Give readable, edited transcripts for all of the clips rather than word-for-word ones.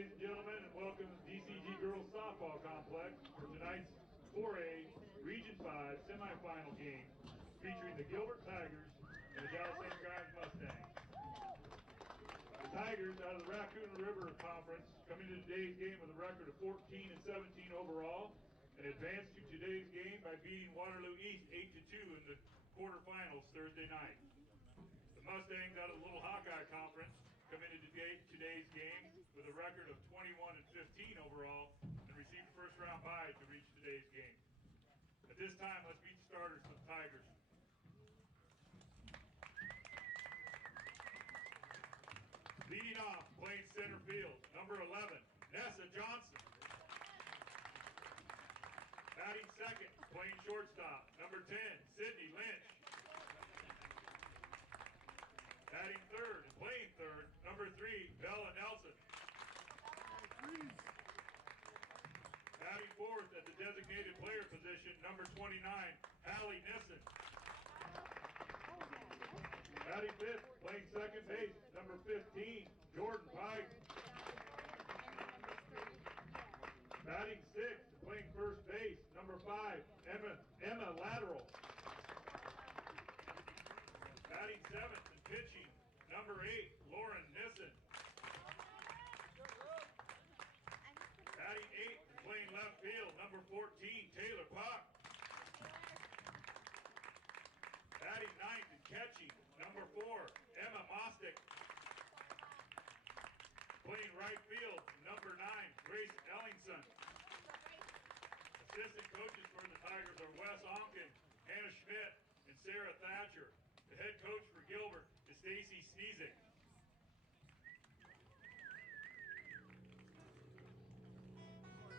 ladies and gentlemen, and welcome to the DCG Girls Softball Complex for tonight's 4A Region 5 semifinal game featuring the Gilbert Tigers and the Dallas St. Grimes Mustangs. The Tigers, out of the Raccoon River Conference, come into today's game with a record of 14-17 overall and advanced to today's game by beating Waterloo East 8-2 in the quarterfinals Thursday night. The Mustangs, out of the Little Hawkeye Conference, come into today's game with a record of 21-15 overall and received a first round bye to reach today's game. At this time, let's meet the starters for the Tigers. Leading off, playing center field, number 11, Nessa Johnson. Batting second, playing shortstop, number 10, Sydney Lynch. Batting third and playing third, number 3, Bella Nelson. Batting fourth at the designated player position, number 29, Hallie Nissen. Batting fifth, playing second base, number 15, Jordan Pike. Batting sixth, playing first base, number 5, Emma Lateral. Batting seventh and pitching, number 8, Lauren Nissen. Batting eighth and playing left field, number 14, Taylor Puck. Batting ninth and catching, number 4, Emma Mostick. Playing right field, number 9, Grace Ellingson. Assistant coaches for the Tigers are Wes Onken, Hannah Schmidt, and Sarah Thatcher. The head coach for Gilbert is Stacy Sneezek.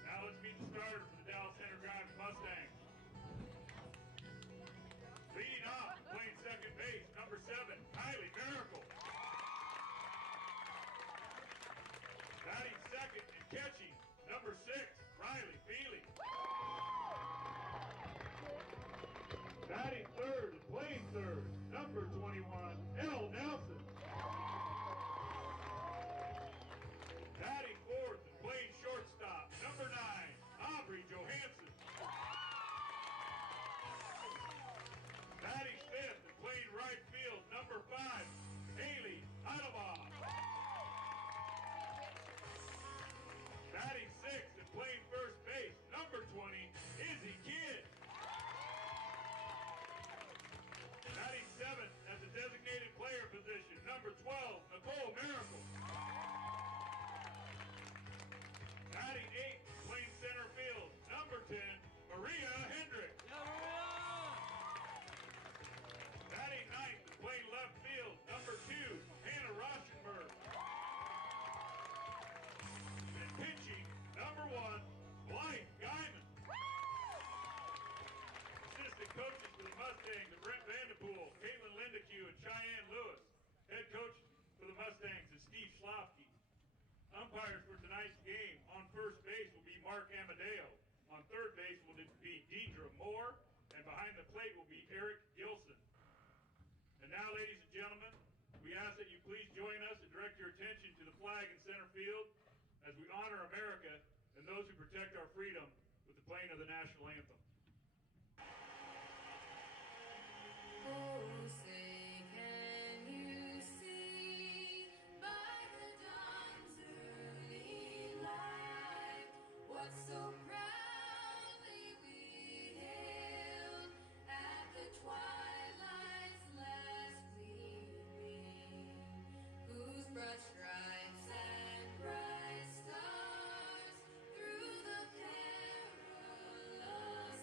Now let's meet the starter for the Dallas St. Grimes Mustangs. Leading off, playing second base, number 7, Kylie Miracle. Batting second and catching, number 6, Riley Feely. Batting third and playing third, number 21, Elle Nelson. Batting fourth and playing shortstop, number 9, Aubrey Johansson. Batting fifth and playing right field, number 5, Haley Heidelbaum. Batting sixth and playing first base, number 20, Izzy Kidd. Batting seventh at the designated player position, number 12, Nicole Miracle. Batting eighth, playing center field, number 10, Maria Hendrick. Batting ninth, playing left field, number 2, Hannah Rauschenberg. And pitching, number 1, Blythe Guyman. Assistant coaches for the Mustangs are Brent Vanderpool, Caitlin Lindeque, and Cheyenne Lewis. Head coach for the Mustangs is Steve Schlafke. Umpires for tonight's game, on first base will be Mark Amadeo. On third base will be Deidre Moore, and behind the plate will be Eric Gilson. And now, ladies and gentlemen, we ask that you please join us and direct your attention to the flag in center field as we honor America and those who protect our freedom with the playing of the national anthem. Oh, say can you see by the dawn's early light what so proudly we hailed at the twilight's last gleaming, whose broad stripes and bright stars through the perilous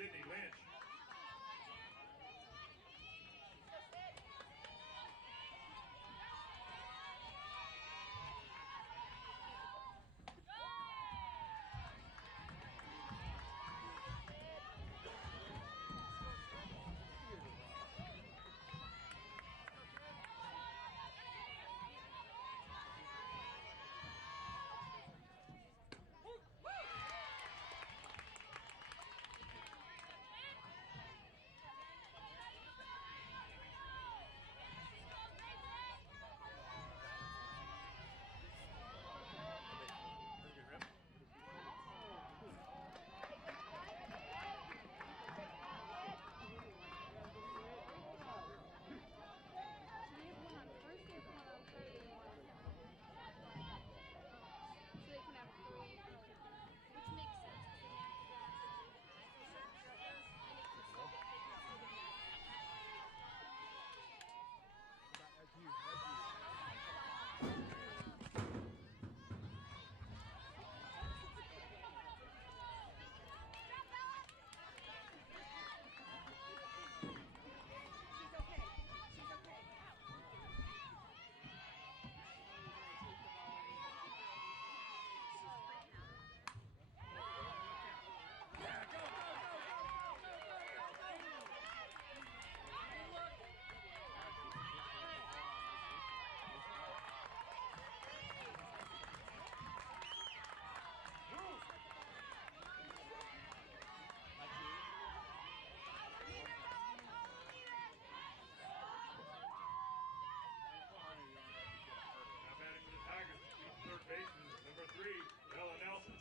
Sydney Lynch. Third baseman, number 3, Ella Nelson.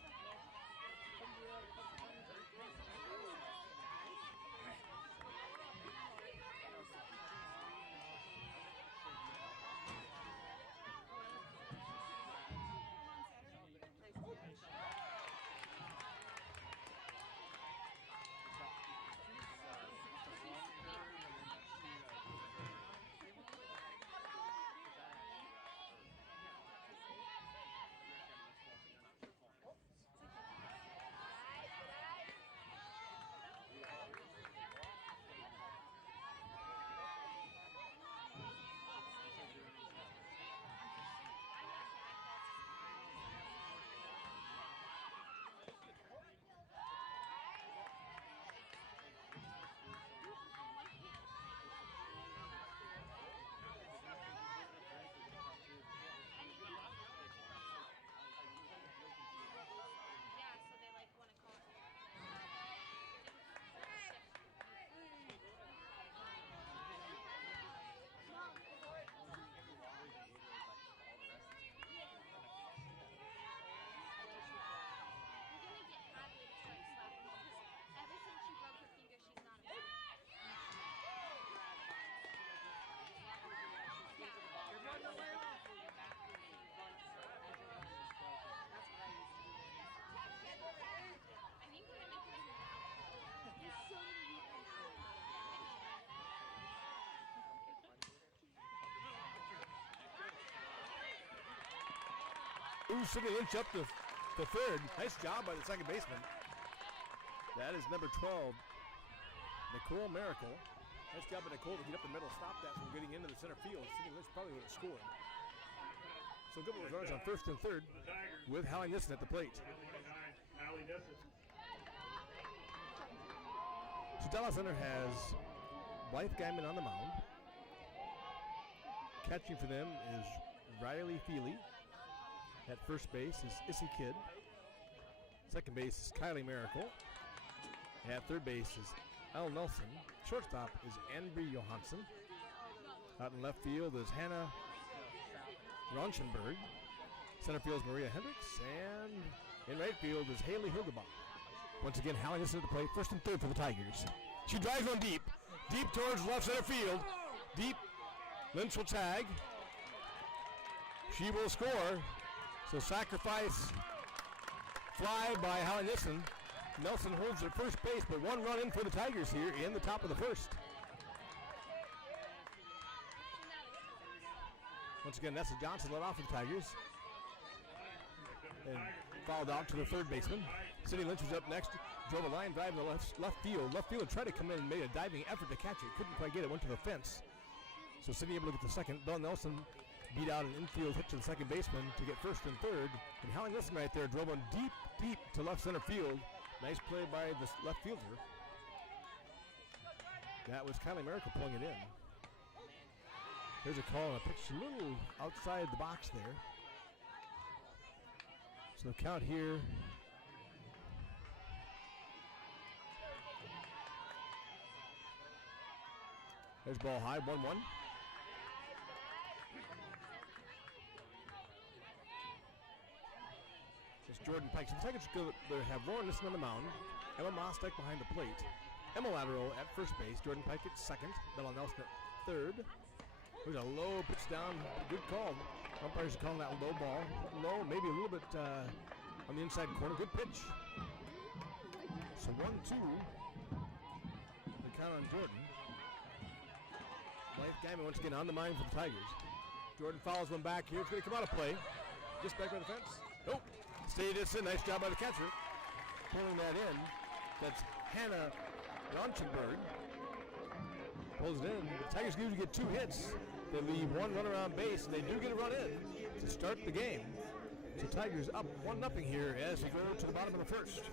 Sydney Lynch up to third. Nice job by the second baseman. That is number 12, Nicole Miracle. Nice job by Nicole to get up the middle, stop that from getting into the center field. Sydney Lynch probably would have scored. So good with runners on first and third with Hallie Nissen at the plate. So Dallas Center has Blythe Guyman on the mound. Catching for them is Riley Feely. At first base is Issy Kidd. Second base is Kylie Miracle. At third base is Elle Nelson. Shortstop is Anne-Brie Johansson. Out in left field is Hannah Rauschenberg. Center field is Maria Hendricks. And in right field is Haley Hildebaum. Once again, Hallie Nissen at the plate. First and third for the Tigers. She drives one deep. Deep towards left center field. Deep. Lynch will tag. She will score. So sacrifice fly by Hallie Nissen. Nelson holds at first base, but one run in for the Tigers here in the top of the first. Once again, Nessa Johnson led off for the Tigers. And fouled out to the third baseman. Sidney Lynch was up next. Drove a line drive in the left field. Left fielder tried to come in and made a diving effort to catch it. Couldn't quite get it. Went to the fence. So Sidney able to get the second. Bill Nelson beat out an infield hit to the second baseman to get first and third. And Hallie Nissen right there drove one deep to left center field. Nice play by the left fielder. That was Kylie Miracle pulling it in. There's a call on a pitch a little outside the box there. So the count here. There's ball high, 1-1. It's Jordan Pike. So the Tigers have Lauren Nissen on the mound. Emma Mostek behind the plate. Emma Lateral at first base. Jordan Pike at second. Bella Nelson at third. There's a low pitch down. Good call. Umpires are calling that low ball. Low, maybe a little bit on the inside corner. Good pitch. So 1-2. The count on Jordan. Blythe Guyman once again on the mind for the Tigers. Jordan follows one back here. It's going to come out of play. Just back by the fence. Nope. Stayed this in. Nice job by the catcher. Pulling that in. That's Hannah Raunchenberg. Pulls it in. The Tigers usually get 2 hits. They leave 1 runner on base, and they do get a run in to start the game. So Tigers up 1-0 here as we go to the bottom of the first.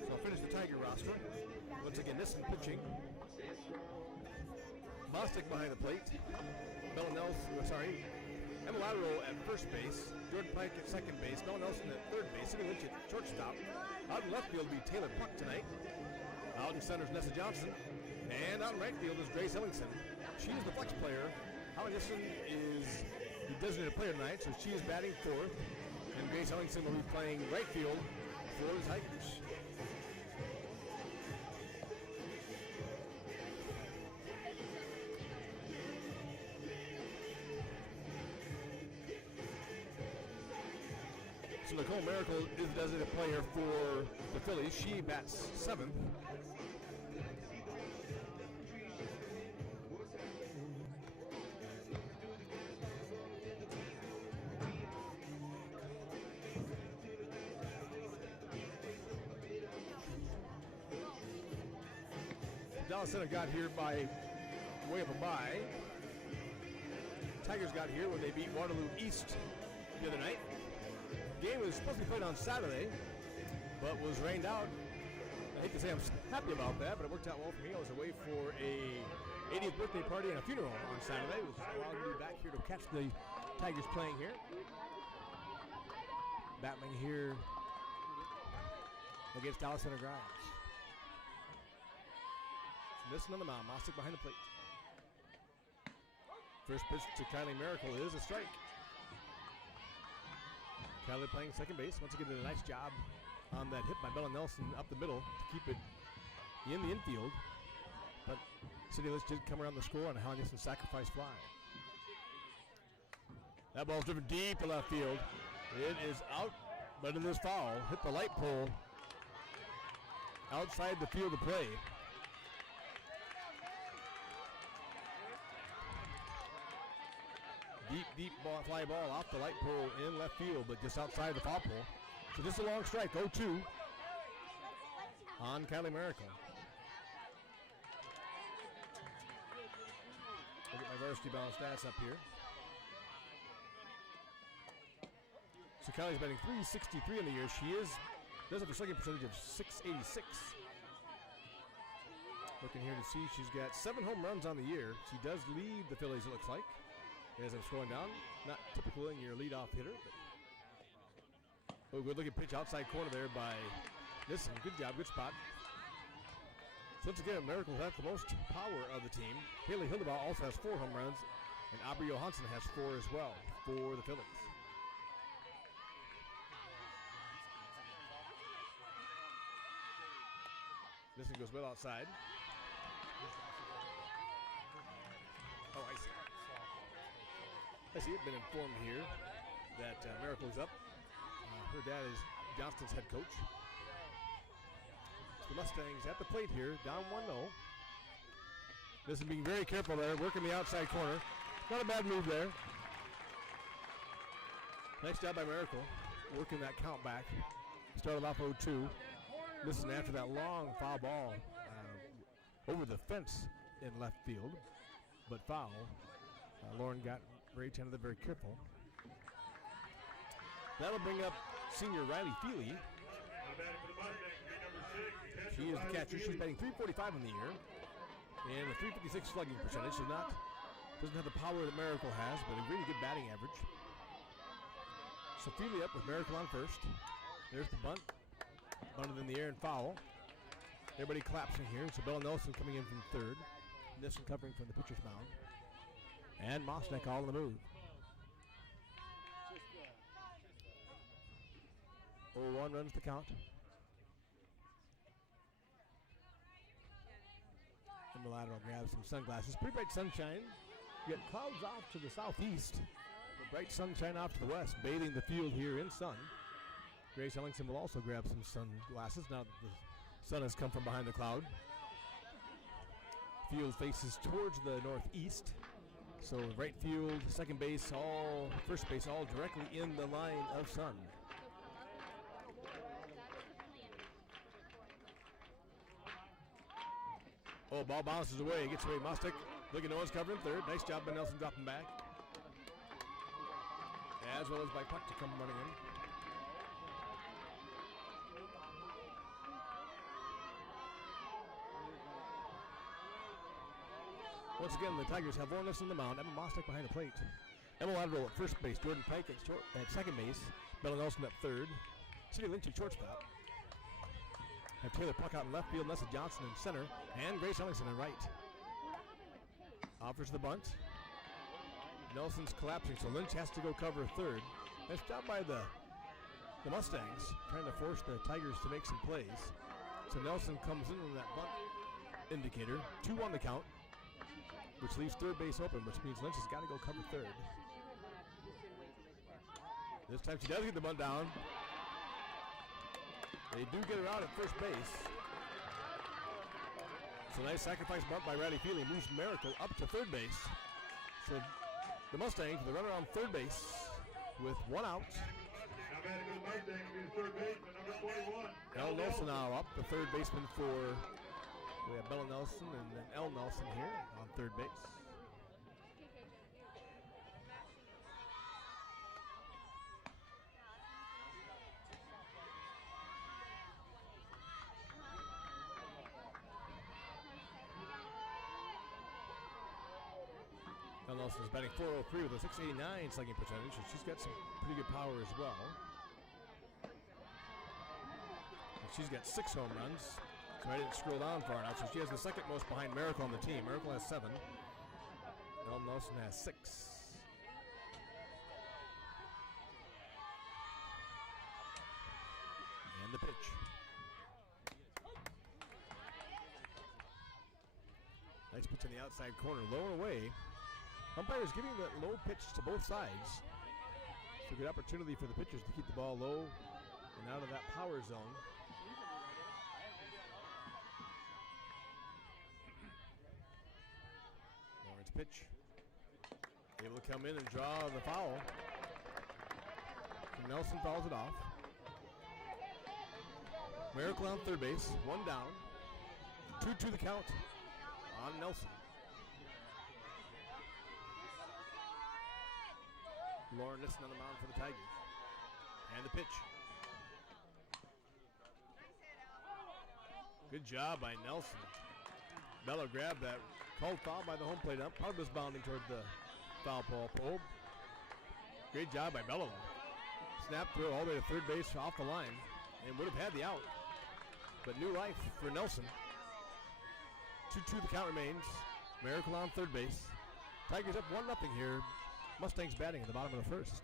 So I'll finish the Tiger roster. Once again, Nissen pitching. Mostek behind the plate. Bella Nelson, Emma Lateral at first base. Jordan Pike at second base. Bella Nelson at third base. Sidney Lynch at shortstop. Out in left field will be Taylor Puck tonight. Out in center is Nessa Johnson. And out in right field is Grace Ellingson. She is the flex player. Hallie Nissen is the designated player tonight, so she is batting fourth. And Grace Ellingson will be playing right field for the Tigers. So Nicole Miracle is the designated player for the Phillies. She bats 7th. Dallas Center got here by way of a bye. Tigers got here when they beat Waterloo East the other night. Game was supposed to be played on Saturday, but was rained out. I hate to say I'm happy about that, but it worked out well for me. I was away for a 80th birthday party and a funeral on Saturday. It was allowed to be back here to catch the Tigers playing here. Battling here against Dallas Center Grimes. Nissen on the mound, Mostek behind the plate. First pitch to Kylie Miracle is a strike. Kylie playing second base. Once again, did a nice job on that hit by Bella Nelson up the middle to keep it in the infield. But Sidney Lynch did come around the score on a Hallie Nissen sacrifice fly. That ball's driven deep to left field. It is out, but it is foul. Hit the light pole outside the field of play. Deep ball, fly ball off the light pole in left field, but just outside the foul pole. So just a long strike, 0-2 on Kylie Miracle. I'll get my varsity balance stats up here. So Kylie's batting .363 in the year. She does have a slugging percentage of .686. Looking here to see, she's got 7 home runs on the year. She does lead the Phillies, it looks like. As I'm scrolling down, not typical in your leadoff hitter, but good looking pitch outside corner there by Nissen. Good job, good spot. So once again, Miracle has the most power of the team. Haley Hildebaugh also has 4 home runs, and Aubrey Johansson has 4 as well for the Phillies. Nissen goes well outside. Oh, I see. I see it. Been informed here that Miracle is up. Her dad is Johnston's head coach. The Mustangs at the plate here, down 1-0. This is being very careful there, working the outside corner. Not a bad move there. Nice job by Miracle, working that count back. Started off 0-2. Missing after that long foul ball over the fence in left field, but foul. Lauren got very tentative, very careful. That'll bring up senior Riley Feely. She is the catcher. She's batting .345 in the year and a .356 slugging percentage. So doesn't have the power that Miracle has, but a really good batting average. So Feely up with Miracle on first. There's the bunt. Bunted in the air and foul. Everybody collapsing here. So Bella Nelson coming in from third. Nissen covering from the pitcher's mound. And Mostek all in the move. 0-1 runs the count. And Mulatto grabs some sunglasses. Pretty bright sunshine. You got clouds off to the southeast. The bright sunshine off to the west, bathing the field here in sun. Grace Ellingson will also grab some sunglasses now that the sun has come from behind the cloud. Field faces towards the northeast. So right field, second base, first base, all directly in the line of sun. Oh, ball bounces away, gets away. Mostek looking, no one's covering third. Nice job by Nelson dropping back. As well as by Puck to come running in. Once again, the Tigers have Lauren Nissen on the mound. Emma Mostek behind the plate. Emma Lateral at first base. Jordan Pike at second base. Bella Nelson at third. City Lynch at shortstop. Have Taylor Puck out in left field. Nessa Johnson in center. And Grace Ellingson in right. Offers the bunt. Nelson's collapsing, so Lynch has to go cover third. Nice job by the Mustangs, trying to force the Tigers to make some plays. So Nelson comes in on that bunt indicator. 2-1 the count, which leaves third base open, which means Lynch has got to go cover third. This time she does get the bunt down. They do get her out at first base. So nice sacrifice bunt by Riley Feely moves Miracle up to third base. So the Mustangs, the runner on third base with one out. Now batting for the Mustangs will be the third baseman, number 21. Elle Nelson now up, the third baseman for, we have Bella Nelson and then Elle Nelson here on third base. Elle Nelson is batting .403 with a .689 slugging percentage, and she's got some pretty good power as well. And she's got 6 home runs, so I didn't scroll down far enough. So she has the second most behind Miracle on the team. Miracle has 7. Elle Nelson has 6. And the pitch. Nice pitch in the outside corner, low and away. Umpires giving that low pitch to both sides. So good opportunity for the pitchers to keep the ball low and out of that power zone. Lawrence pitch. Able to come in and draw the foul. So Nelson fouls it off. Miracle on third base, 1 down. 2-2 the count on Nelson. Lauren Nissen on the mound for the Tigers. And the pitch. Good job by Nelson. Bella grabbed that. Called foul by the home plate ump. Pug was bounding toward the foul pole. Great job by Bella. Snap throw all the way to third base off the line and would have had the out. But new life for Nelson. 2-2 the count remains. Miracle on third base. Tigers up 1-0 here. Mustangs batting at the bottom of the first.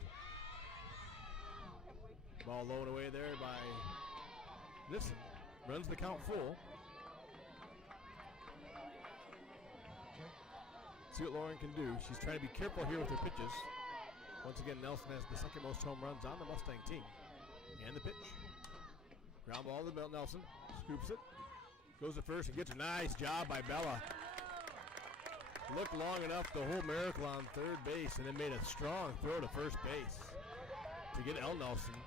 Ball low and away there by Nissen. Runs the count full. See what Lauren can do. She's trying to be careful here with her pitches. Once again, Nelson has the second most home runs on the Mustang team. And the pitch. Ground ball to Nelson. Scoops it. Goes to first and gets a nice job by Bella. Looked long enough to hold Miracle on third base and then made a strong throw to first base. to get L. Nelson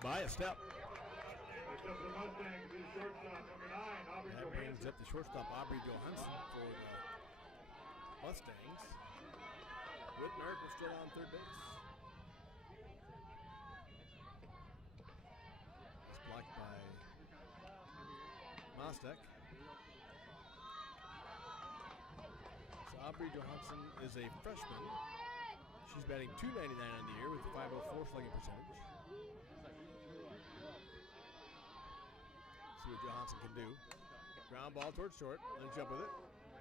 by a step. Next up for the Mustangs is shortstop number 9, Aubrey That brings Johansson. up the shortstop Aubrey Johansson for the Mustangs. With Miracle still on third base. It's blocked by Mostek. So Aubrey Johansson is a freshman. She's batting .299 on the year with a .504 slugging percentage. See what Johansson can do. Ground ball towards short. Lynch up with it.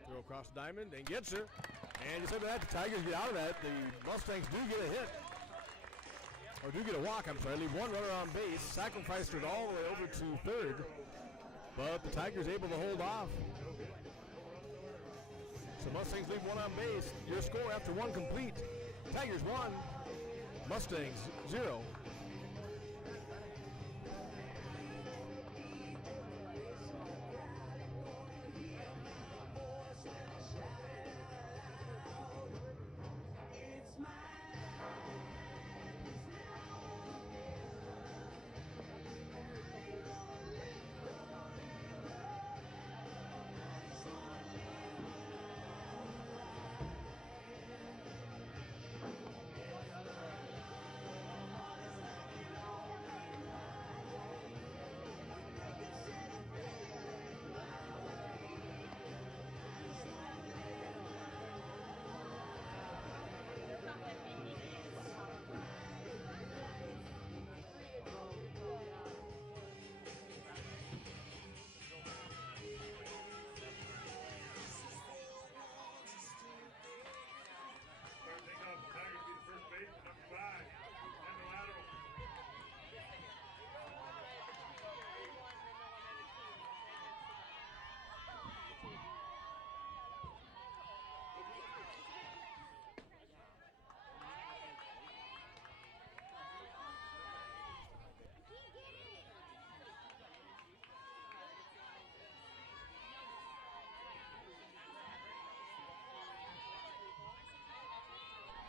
Throw across the diamond and gets her. And just like that, the Tigers get out of that. The Mustangs do get a hit. Or do get a walk, I'm sorry. Leave one runner on base. Sacrificed it all the way over to third. But the Tigers able to hold off. So Mustangs leave one on base. Your score after one complete. Tigers 1, Mustangs 0.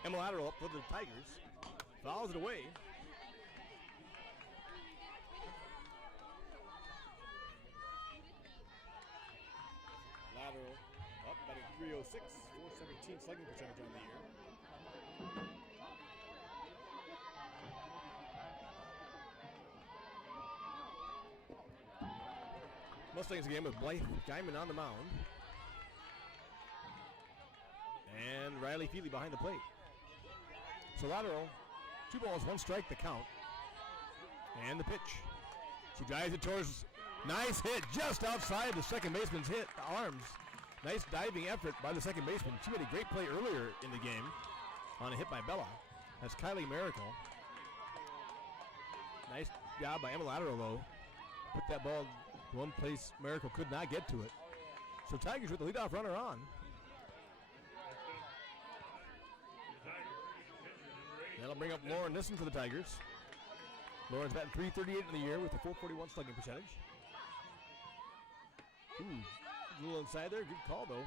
Emma Lateral up for the Tigers. Fouls it away. Lateral up, batting .306, .417 slugging percentage on the year. Mustangs again with Blythe Guyman on the mound. And Riley Feely behind the plate. So Lateral, 2 balls, 1 strike, the count. And the pitch. She drives it towards, nice hit just outside the second baseman's hit arms. Nice diving effort by the second baseman. She made a great play earlier in the game on a hit by Bella. That's Kylie Miracle. Nice job by Emma Lateral though. Put that ball one place Miracle could not get to it. So Tigers with the leadoff runner on. That'll bring up Lauren Nissen for the Tigers. Lauren's batting .338 in the year with a .441 slugging percentage. Ooh, a little inside there. Good call, though.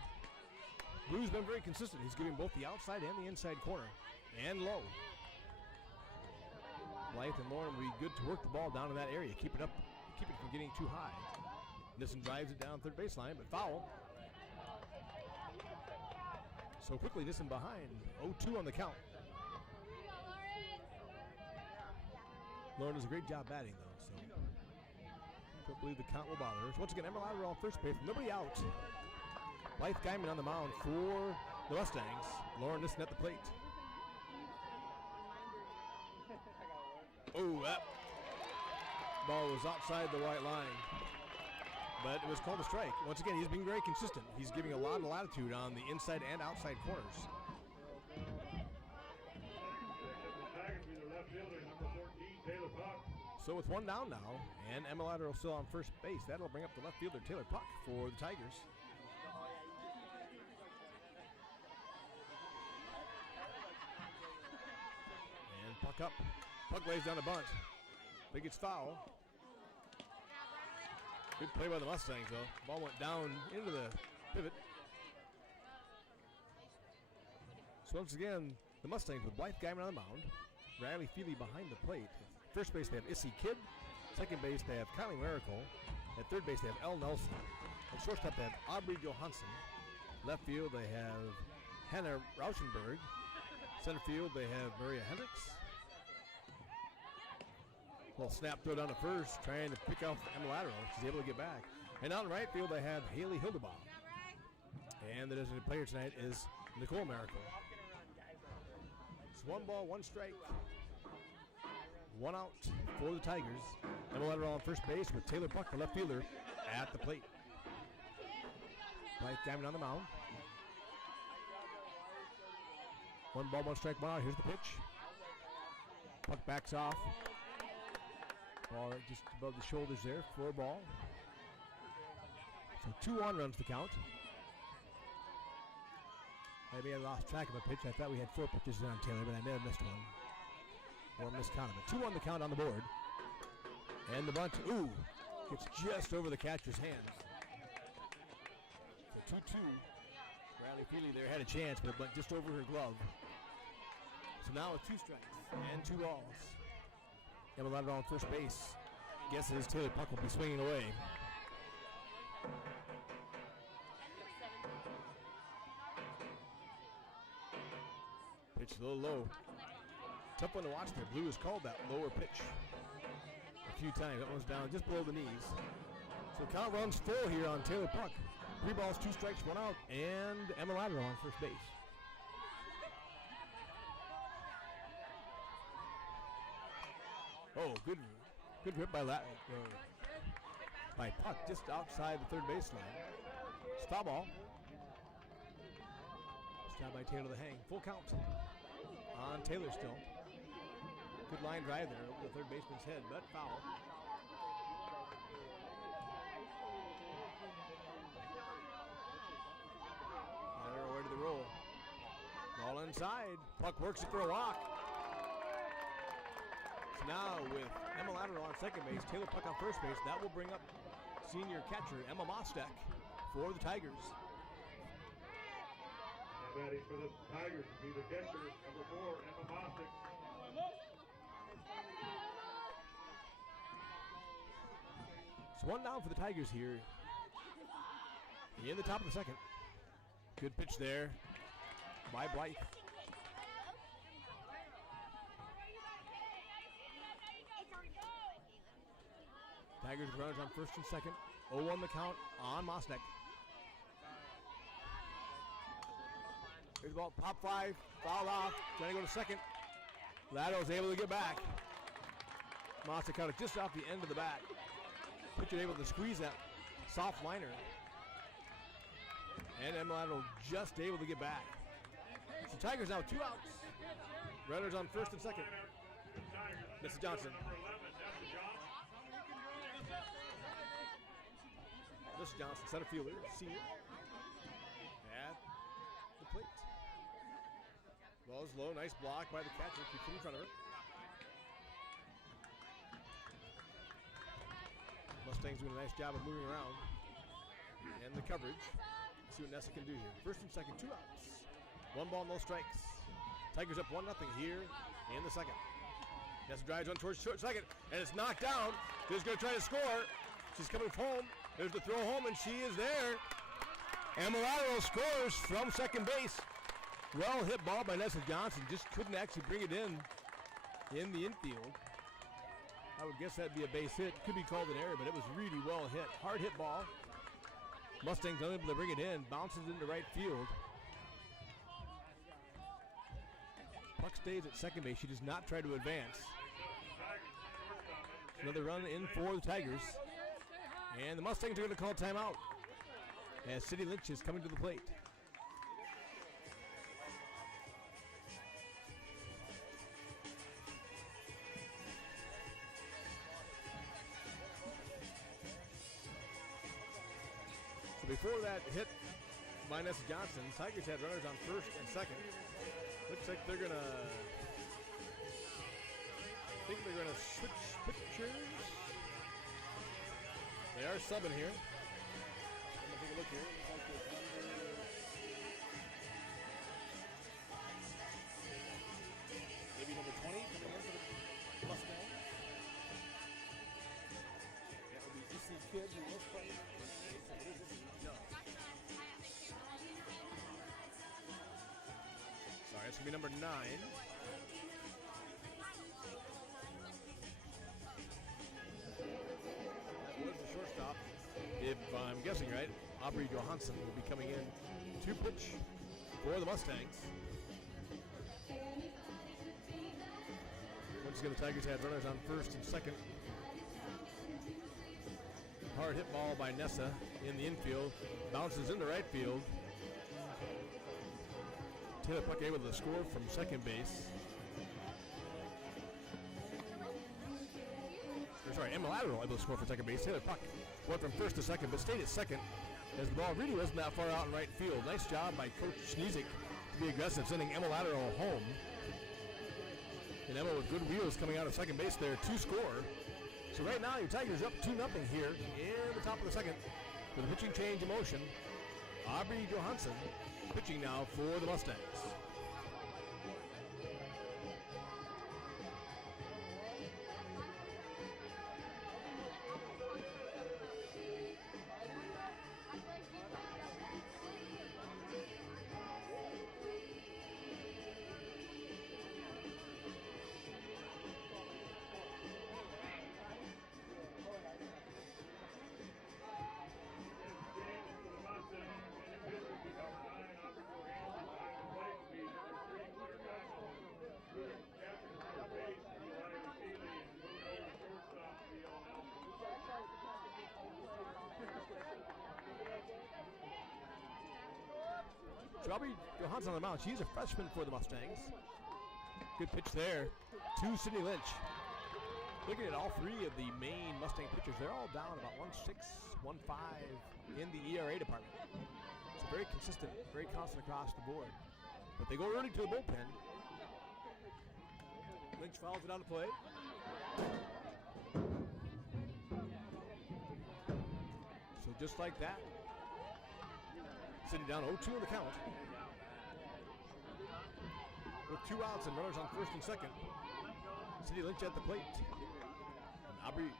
Blue's been very consistent. He's giving both the outside and the inside corner. And low. Blythe and Lauren will be good to work the ball down in that area. Keep it up. Keep it from getting too high. Nissen drives it down third baseline, but foul. So quickly, Nissen behind. 0-2 on the count. Lauren does a great job batting, though, so don't believe the count will bother her. So once again, Emma Lateral on first base, nobody out. Blythe Guyman on the mound for the Mustangs. Lauren Nissen at the plate. Oh, that ball was outside the white line, but it was called a strike. Once again, he's being very consistent. He's giving a lot of latitude on the inside and outside corners. So with one down now, and Emma Lateral still on first base, that'll bring up the left fielder Taylor Puck for the Tigers. And Puck up. Puck lays down a bunt. Think it's foul. Good play by the Mustangs, though. Ball went down into the pivot. So once again, the Mustangs with Blythe Guyman on the mound. Riley Feely behind the plate. First base, they have Issy Kidd. Second base, they have Kylie Miracle. At third base, they have Elle Nelson. At shortstop, they have Aubrey Johansson. Left field, they have Hannah Rauschenberg. Center field, they have Maria Hendricks. Little snap throw down to first, trying to pick off Emma Lateral. She's able to get back. And out in right field, they have Haley Hildebaum. And the designated player tonight is Nicole Miracle. It's 1 ball, 1 strike. 1 out for the Tigers. Emma Lateral on first base with Taylor Buck, the left fielder, at the plate. Blythe Diamond on the mound. 1 ball, 1 strike, 1 out. Here's the pitch. Puck backs off. Ball just above the shoulders there for a ball. So 2-1 runs the count. Maybe I lost track of a pitch. I thought we had 4 pitches on Taylor, but I may have missed one. Or miscounted it. 2-1 the count on the board. And the bunt, gets just over the catcher's hands. So 2-2. Riley Feely there had a chance, but it went just over her glove. So now with 2 strikes and 2 balls. Emma Lateral on first base. Guesses Taylor Puck will be swinging away. Pitch a little low. Tough one to watch there. Blue has called that lower pitch a few times. That one's down just below the knees. So count runs full here on Taylor Puck. 3 balls, 2 strikes, 1 out, and Emma Lateral on first base. Oh, good rip by Puck just outside the third baseline. It's foul ball. Stop by Taylor to hang. Full count on Taylor still. Good line drive there over the third baseman's head, but foul. They're away to the roll. Ball inside. Puck works it for a walk. So now with Emma Lateral on second base, Taylor Puck on first base, that will bring up senior catcher Emma Mostek for the Tigers. Now batting for the Tigers will be the catcher, number 4, Emma Mostek. So 1 down for the Tigers here in the top of the second. Good pitch there by Blythe. Tigers runners on first and second. 0-1 the count on Mostek. Here's the ball, pop 5, foul off, trying to go to second. Lateral is able to get back. Mostek caught it just off the end of the bat. Pitcher able to squeeze that soft liner. And Emma Lateral just able to get back. So Tigers now 2 outs. Runners on first and second. Mrs. Johnson. Mrs. Johnson, center fielder, senior. At the plate. Ball is low, nice block by the catcher, keeps it in front of her. Mustangs doing a nice job of moving around. And the coverage. Let's see what Nessa can do here. First and second, 2 outs. 1 ball, no strikes. Tigers up 1-0 here in the second. Nessa drives one towards second, and it's knocked down. She's going to try to score. She's coming home. There's the throw home, and she is there. Emma Lateral scores from second base. Well hit ball by Nessa Johnson. Just couldn't actually bring it in the infield. I would guess that'd be a base hit. Could be called an error, but it was really well hit. Hard hit ball. Mustangs unable to bring it in. Bounces into right field. Puck stays at second base. She does not try to advance. Another run in for the Tigers. And the Mustangs are going to call timeout as City Lynch is coming to the plate. So before that hit by Nessa Johnson, Tigers had runners on first and second. Looks like they're going to, switch pitchers. They are subbing here. I'm going to take a look here. Looks like there's maybe number 20 coming in. gonna be number 9. That was the shortstop. If I'm guessing right, Aubrey Johansson will be coming in to pitch for the Mustangs. Once again, the Tigers had runners on first and second. Hard hit ball by Nessa in the infield. Bounces into right field. Taylor Puck able to score from second base. Emma Lateral able to score from second base. Taylor Puck went from first to second, but stayed at second as the ball really wasn't that far out in right field. Nice job by Coach Schneezik to be aggressive, sending Emma Lateral home. And Emma with good wheels coming out of second base there to score. So right now your Tigers up 2-0 here in the top of the second with a pitching change in motion. Aubrey Johansson pitching now for the Mustangs. Aubrey Johansson on the mound. She's a freshman for the Mustangs. Good pitch there to Sydney Lynch. Looking at all three of the main Mustang pitchers, they're all down about 1.6, 1.5 in the ERA department. It's very consistent, very constant across the board. But they go early to the bullpen. Lynch fouls it on the play. So just like that, sitting down 0-2 in the count. With 2 outs and runners on first and second. Sydney Lynch at the plate. And Aubrey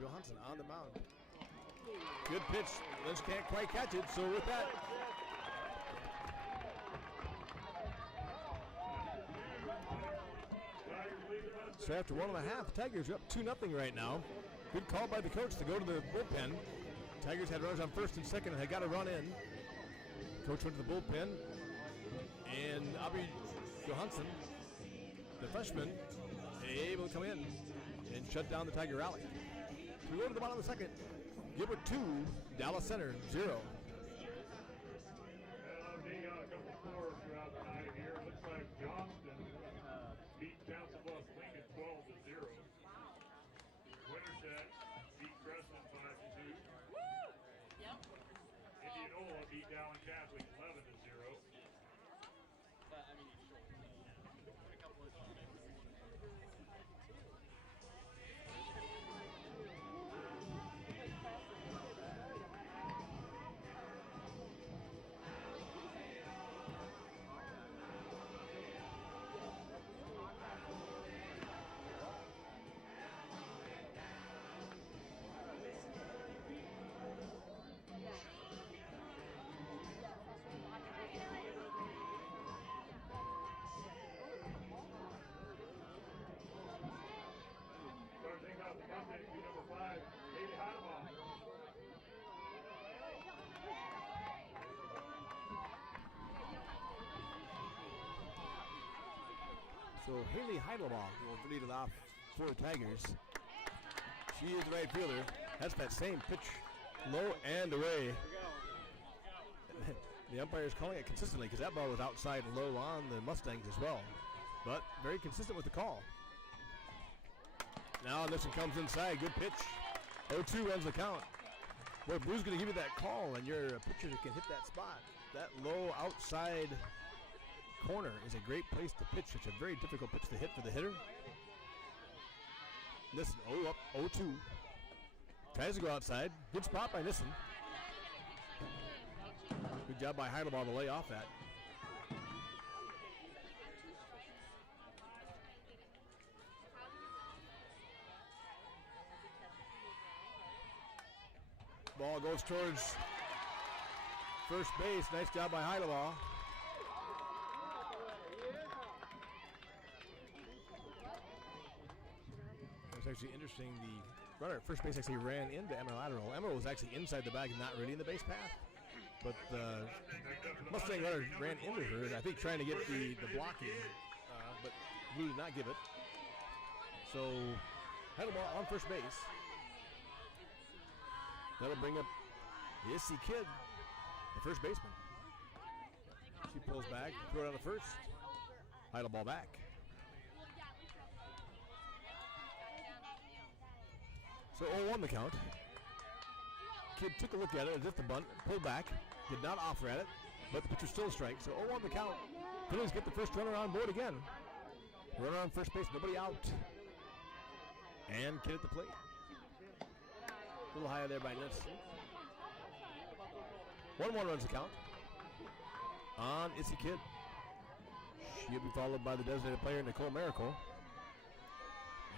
Johansson on the mound. Good pitch. Lynch can't quite catch it, so with that, so after 1.5, Tigers are up 2-0 right now. Good call by the coach to go to the bullpen. Tigers had runners on first and second and had got a run in. Coach went to the bullpen, and Aubrey Johansson, the freshman, able to come in and shut down the Tiger rally. So we go to the bottom of the second. Gilbert 2, Dallas Center 0. They got a couple scores throughout the night here. Looks like Johnston beat Council Bluffs Lincoln 12-0. Winterset beat Crescent 5-2. Indianola beat Dowling Catholic 11-0. So Haley Heidelbaugh will lead it off for the Tigers. She is the right fielder. That's that same pitch, low and away. The umpire is calling it consistently because that ball was outside and low on the Mustangs as well. But very consistent with the call. Now this one comes inside. Good pitch. 0-2 runs the count. Boy, Blue's going to give you that call, and you're a pitcher that can hit that spot. That low outside corner is a great place to pitch. It's a very difficult pitch to hit for the hitter. Nissen, up 0-2. Tries to go outside. Good spot by Nissen. Good job by Heidelbaugh to lay off that. Ball goes towards first base. Nice job by Heidelbaugh. It's actually interesting. The runner at first base actually ran into Emma lateral. Emma was actually inside the bag, not really in the base path. But the Mustang runner ran into her, and I think trying to get the blocking, but Blue did not give it. So, head ball on first base. That'll bring up the Issy Kid, the first baseman. She pulls back, throw it on the first. Idle ball back. So 0-1 the count. Kid took a look at it as if the bunt, pulled back, did not offer at it, but the pitcher still strikes. So 0-1 the count. Phillies get the first runner on board again. Runner on first base, nobody out. And Kid at the plate. A little higher there by Nissen. 1-1 runs the count on Issy Kid. She'll be followed by the designated player, Nicole Miracle.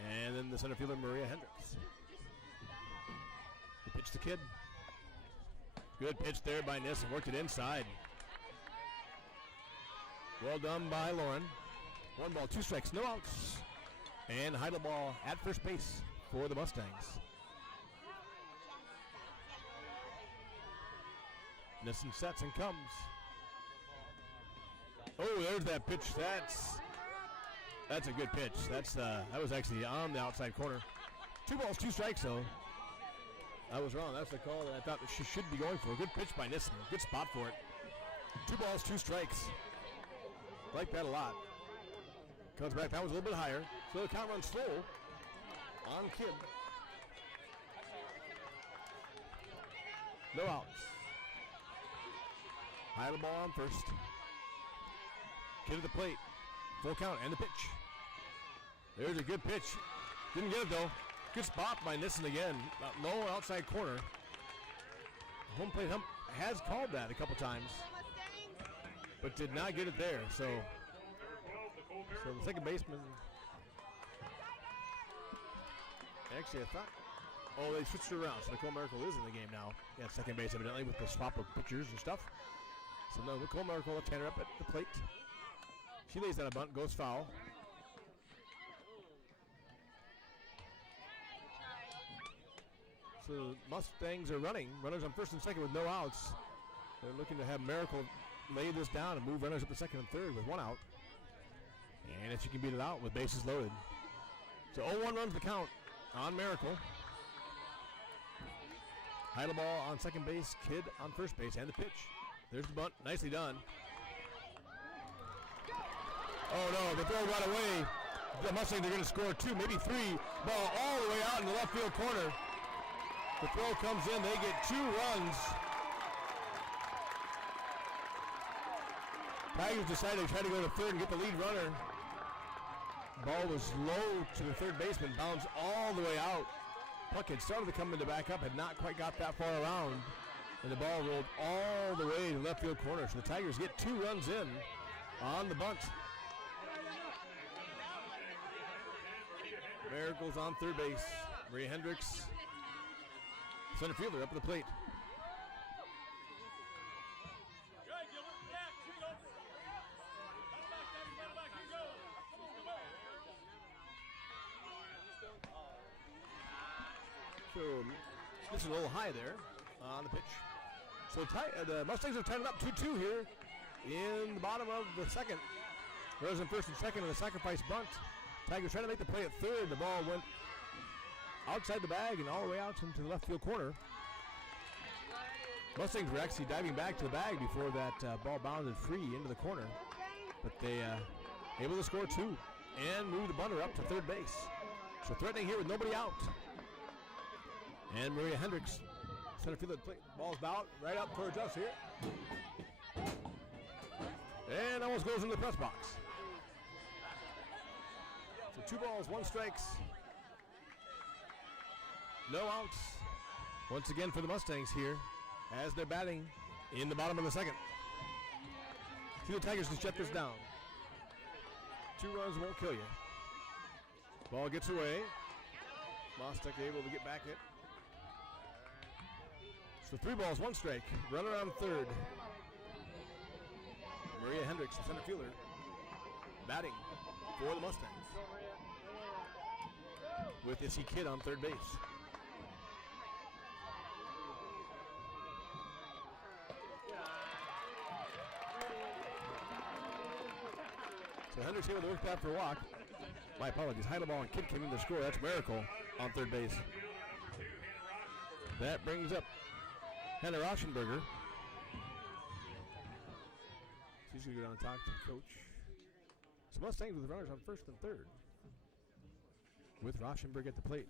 And then the center fielder, Maria Hendricks. The pitch to Kid. Good pitch there by Nissen. Worked it inside. Well done by Lauren. 1 ball, 2 strikes, no outs. And Heidel ball at first base for the Mustangs. Nissen sets and comes. Oh, there's that pitch. That's a good pitch. That was actually on the outside corner. 2 balls, 2 strikes, though. I was wrong. That's the call that I thought that she should be going for. Good pitch by Nissen. Good spot for it. 2 balls, 2 strikes. Like that a lot. Comes back. That was a little bit higher. So the count runs slow on Kid. No outs. High the ball on first. Kid at the plate. Full count and the pitch. There's a good pitch. Didn't get it though. Good spot by Nissen again. Low outside corner. Home plate hump has called that a couple times, but did not get it there. So the second baseman. Actually, I thought. Oh, they switched it around. So Nicole Miracle is in the game now. Yeah, second base evidently with the swap of pitchers and stuff. So no, Nicole Miracle, left-hander up at the plate. She lays down a bunt, goes foul. So Mustangs are running. Runners on first and second with no outs. They're looking to have Miracle lay this down and move runners up to second and third with 1 out. And if she can beat it out with bases loaded. So 0-1 runs the count on Miracle. Heidel ball on second base, Kid on first base, and the pitch. There's the bunt, nicely done. Oh no, the throw right away. The Mustangs are going to score 2, maybe 3. Ball all the way out in the left field corner. The throw comes in, they get 2 runs. Tigers decided to try to go to third and get the lead runner. Ball was low to the third baseman, bounced all the way out. Puck had started to come in to back up, had not quite got that far around. And the ball rolled all the way to the left field corner. So the Tigers get 2 runs in on the bunt. Miracle's on third base. Maria Hendricks, center fielder, up at the plate. So this is a little high there on the pitch. So the Mustangs have tied it up 2-2 here in the bottom of the second. Runners in first and second in the sacrifice bunt. Tigers trying to make the play at third. The ball went outside the bag and all the way out into the left field corner. Mustangs were actually diving back to the bag before that ball bounded free into the corner. But they able to score 2 and move the bunter up to third base. So threatening here with nobody out. And Maria Hendricks, center fielder, ball's out right up towards us here. And almost goes into the press box. So 2 balls, 1 strikes. No outs. Once again for the Mustangs here as they're batting in the bottom of the second. See the Tigers can shut this down. 2 runs won't kill you. Ball gets away. Mostek able to get back it. So 3 balls, 1 strike. Runner on third. Maria Hendricks, the center fielder, batting for the Mustangs. with Issy Kidd on third base. So Hender's able to work that for a walk. My apologies. Heidelbaugh and Kidd came in to score. That's Miracle on third base. That brings up Hannah Rauschenberger. She's going to go down and talk to the coach. So Mustangs with runners on first and third, with Rauschenberg at the plate.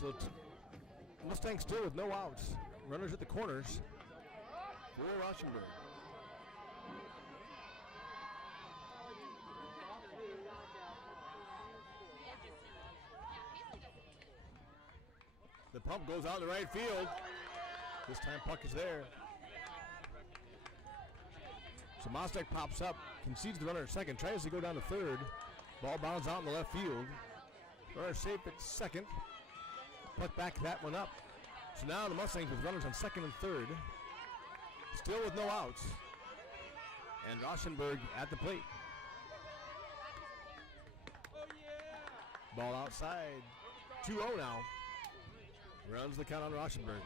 So Mustangs still with no outs. Runners at the corners for Rauschenberg. The pump goes out in the right field. This time puck is there. So Mostek pops up, concedes the runner at second, tries to go down to third. Ball bounds out in the left field. Runner safe at second. Puck back that one up. So now the Mustangs with runners on second and third. Still with no outs. And Rauschenberg at the plate. Ball outside. 2-0 now. Runs the count on Rauschenberg.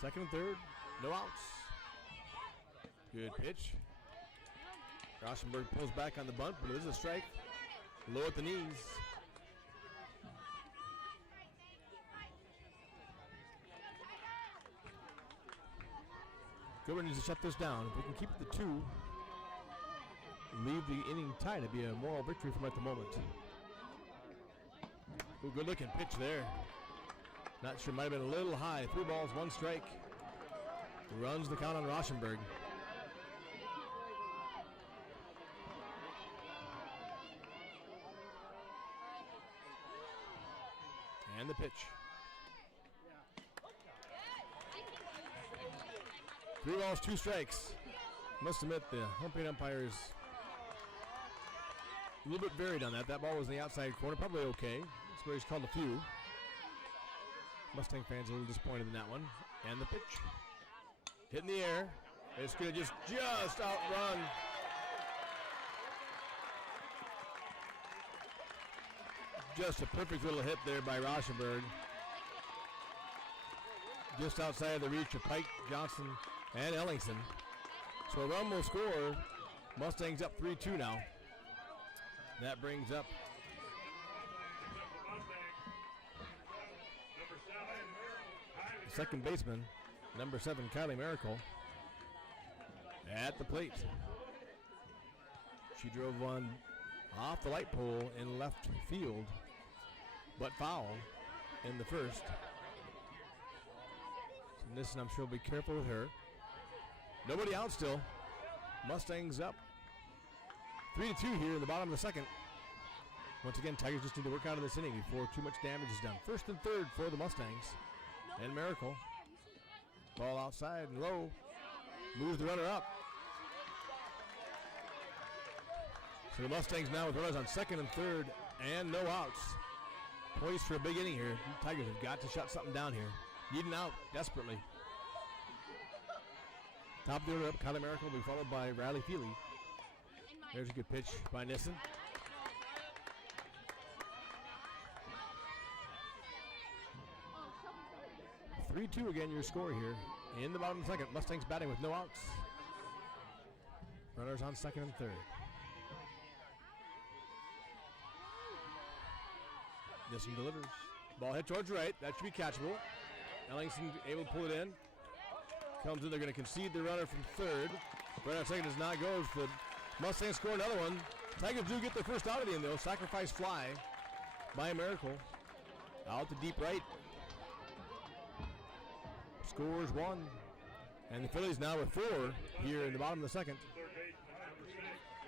Second and third, no outs. Good pitch. Rauschenberg pulls back on the bunt, but it is a strike. Low at the knees. Gilbert needs to shut this down. If we can keep it to 2, leave the inning tied, it'd be a moral victory for him at the moment. Ooh, good looking pitch there. Not sure, might have been a little high. 3 balls, 1 strike. Runs the count on Rauschenberg. And the pitch. 3 balls, 2 strikes. Must admit the umping umpire is a little bit varied on that. That ball was in the outside corner, probably okay. That's where he's called a few. Mustang fans a little disappointed in that one. And the pitch. Hit in the air. It's going to just outrun. Just a perfect little hit there by Rauschenberg. Just outside of the reach of Pike, Johnson, and Ellingson. So a run will score. Mustangs up 3-2 now. That brings up the second baseman, number 7, Kylie Miracle, at the plate. She drove one off the light pole in left field, but foul in the first. So Nissen, I'm sure, will be careful with her. Nobody out still. Mustangs up 3-2 here in the bottom of the second. Once again, Tigers just need to work out of this inning before too much damage is done. First and third for the Mustangs. And Miracle. Ball outside and low. Moves the runner up. So the Mustangs now with runners on second and third and no outs. Poised for a big inning here. The Tigers have got to shut something down here. Needing out desperately. Top of the order up, Kylie Miracle will be followed by Riley Feely. There's a good pitch by Nissen. (3-2) again, your score here in the bottom of the second. Mustangs batting with no outs. Runners on second and third. Nissen delivers. Ball hit towards right. That should be catchable. Ellingson able to pull it in. Comes in. They're going to concede the runner from third. Runner on second does not go. The Mustangs score another one. Tigers do get their first out of the end, though. Sacrifice fly by Miracle. Out to deep right. Scores 1. And the Phillies now with 4 here in the bottom of the second.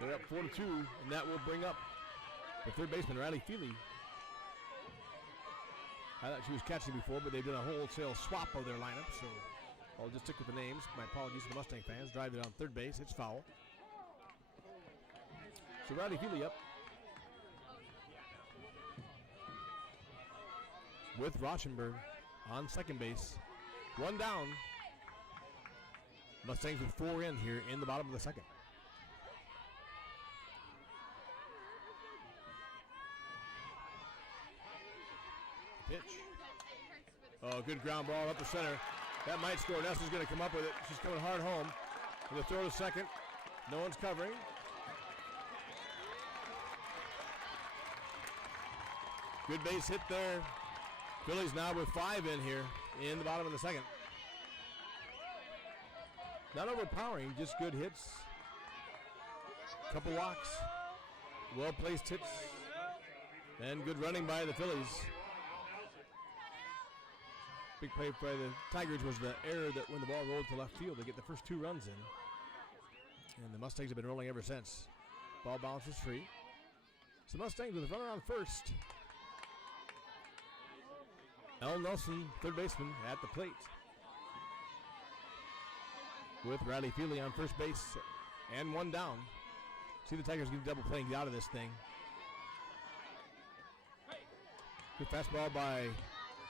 They're up 4-2, and that will bring up the third baseman, Riley Feely. I thought she was catching before, but they've done a wholesale swap of their lineup, so I'll just stick with the names. My apologies to the Mustang fans. Drive it on third base. It's foul. So Riley Feely up with Rauschenberg on second base. One down. Mustangs with 4 in here in the bottom of the second. Pitch. Oh, good ground ball up the center. That might score. Nessa's going to come up with it. She's coming hard home. Going to throw to second. No one's covering. Good base hit there. Phillies now with 5 in here in the bottom of the second. Not overpowering, just good hits. Couple walks. Well-placed hits. And good running by the Phillies. Big play by the Tigers was the error that when the ball rolled to left field, they get the first 2 runs in. And the Mustangs have been rolling ever since. Ball bounces free. So Mustangs with a runner on first. Al Nelson, third baseman, at the plate. With Riley Feely on first base and 1 down. See the Tigers get double play and get out of this thing. Good fastball by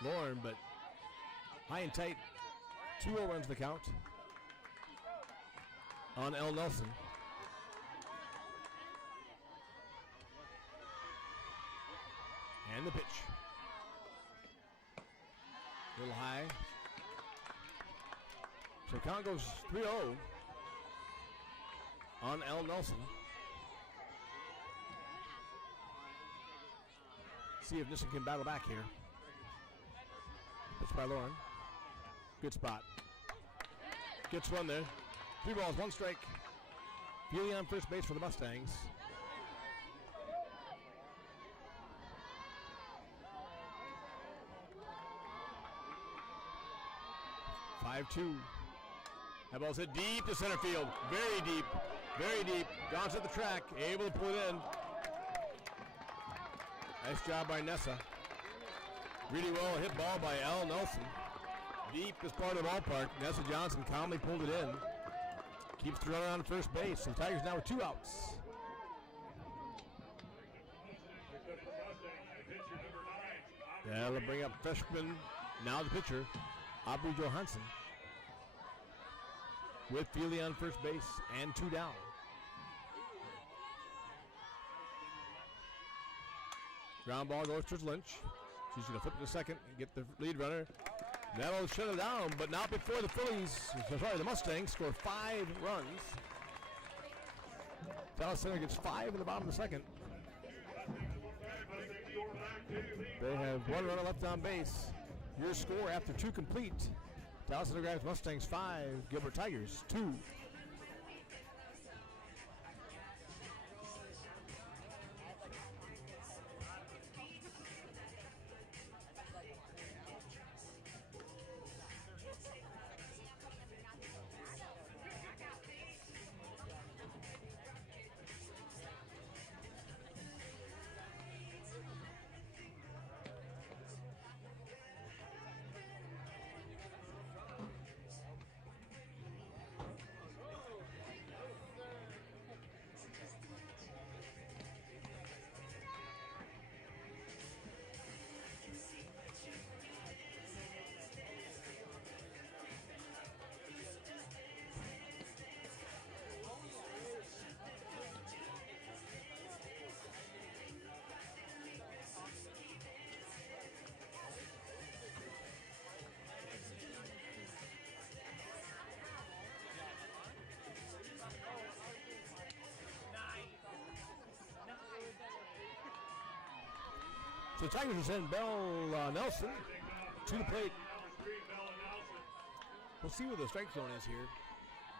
Lauren, but high and tight. 2-0 runs the count on L. Nelson. And the pitch. A little high. So count goes 3-0 on L. Nelson. See if Nissen can battle back here. Pitch by Lauren. Good spot. Gets one there. 3 balls, 1 strike. Feely on first base for the Mustangs. Five-2. That ball's hit deep to center field. Very deep. Very deep. John's at the track. Able to pull it in. Nice job by Nessa. Really well hit ball by Al Nelson. Deep as part of the ballpark. Nessa Johnson calmly pulled it in. Keeps the runner on first base. And Tigers now with 2 outs. That'll bring up freshman, now the pitcher, Aubrey Johansson. With Feely on first base and 2 down. Ground ball goes towards Lynch. She's going to flip it to second and get the lead runner. That'll shut it down, but not before the Mustangs score 5 runs. Dallas Center gets 5 in the bottom of the second. They have 1 runner left on base. Your score after 2 complete. Dallas Center Grabs Mustangs 5, Gilbert Tigers 2. So the Tigers will send Bell Nelson to the plate. We'll see where the strike zone is here.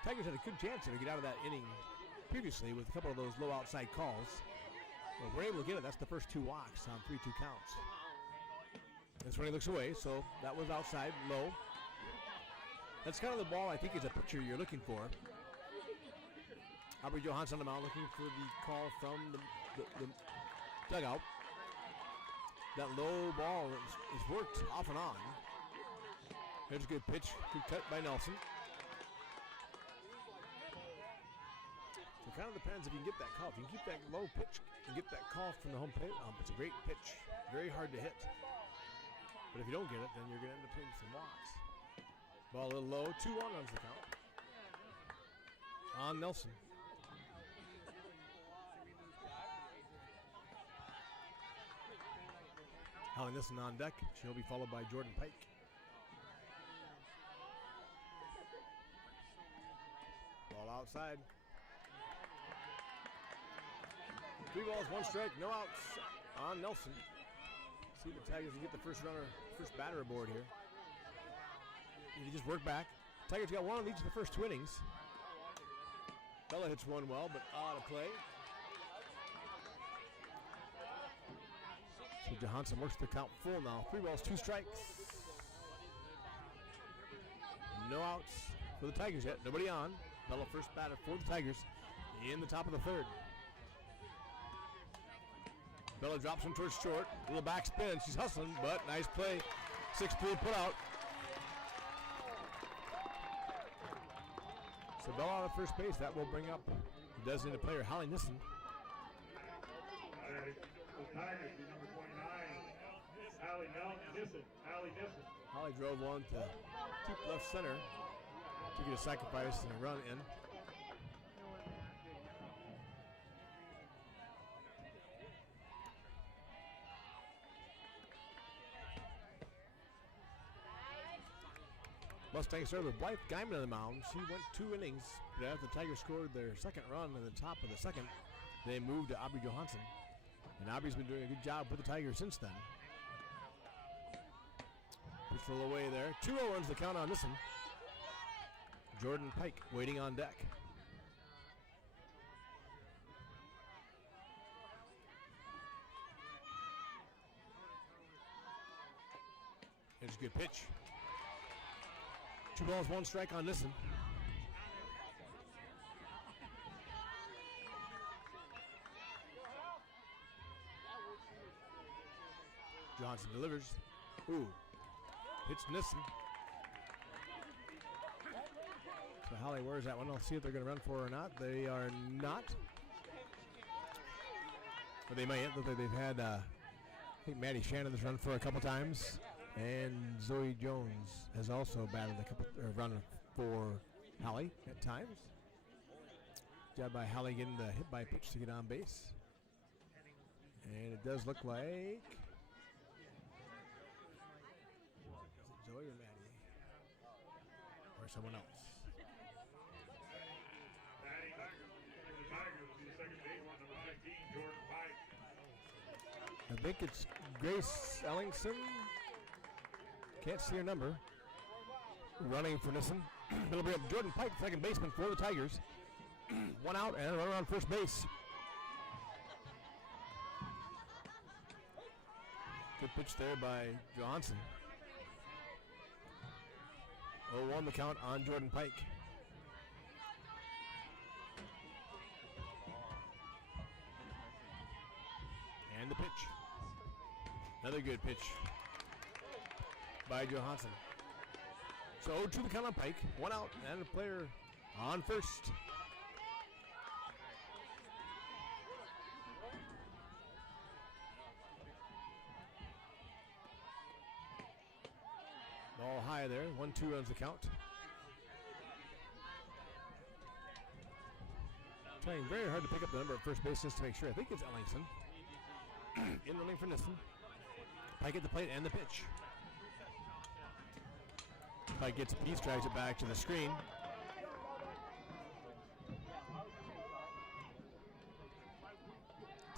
Tigers had a good chance to get out of that inning previously with a couple of those low outside calls. Well, we're able to get it. That's the first 2 walks on 3-2 counts. That's when he looks away, so that was outside, low. That's kind of the ball I think is a pitcher you're looking for. Aubrey Johansson on the mound looking for the call from the dugout. That low ball is worked off and on. There's a good pitch, good cut by Nelson. So it kind of depends if you can get that call. If you can keep that low pitch and get that call from the home plate ump, it's a great pitch. Very hard to hit. But if you don't get it, then you're going to end up hitting some walks. Ball a little low, 2-1 runs the count. On Nelson. Hallie Nissen on deck. She'll be followed by Jordan Pike. Ball outside. 3 balls, 1 strike, no outs on Nelson. See the Tigers can get the first batter aboard here. They just work back. Tigers got 1 of each of the first 2 innings. Bella hits one well, but out of play. So Johansson works the count full now. 3 balls, 2 strikes. No outs for the Tigers yet. Nobody on. Bella first batter for the Tigers in the top of the 3rd. Bella drops him towards short. Little back spin. She's hustling, but nice play. 6-3 put out. So Bella on first base. That will bring up the designated player, Hallie Nissen. The Tigers, number 29, Hallie Nissen. Hallie drove one to deep left center to get a sacrifice and a run in. Mustangs started with Blythe Guyman on the mound. She went 2 innings, but after the Tigers scored their second run in the top of the 2nd, they moved to Aubrey Johansson. And Aubrey's been doing a good job with the Tigers since then. Pitch a little away there. 2-0 runs the count on this one. Jordan Pike waiting on deck. There's a good pitch. 2 balls, 1 strike on this one. Johnson delivers. Ooh. Hits Nissen. So Hallie, where's that one? I'll see if they're going to run for it or not. They are not. But they might. Look like they've had, I think Maddie Shannon has run for a couple times. And Zoe Jones has also batted a couple, run for Hallie at times. Job by Hallie getting the hit by pitch to get on base. And it does look like, is it Zoe or Maddie? Or someone else? Batting for the Tigers will be the second baseman, number 15, Jordan Pike. I think it's Grace Ellingson. Can't see her number. Running for Nissen. It'll be up Jordan Pike, second baseman for the Tigers. 1 out and a runner on first base. Good pitch there by Johansson. 0-1 the count on Jordan Pike. And the pitch. Another good pitch by Johansson. So 0-2 the count on Pike. 1 out and a player on first. Ball high there. 1-2 runs the count. Trying very hard to pick up the number at first base just to make sure. I think it's Ellingson. In running for Nissen. Pike at the plate and the pitch. Pike gets a piece, drags it back to the screen.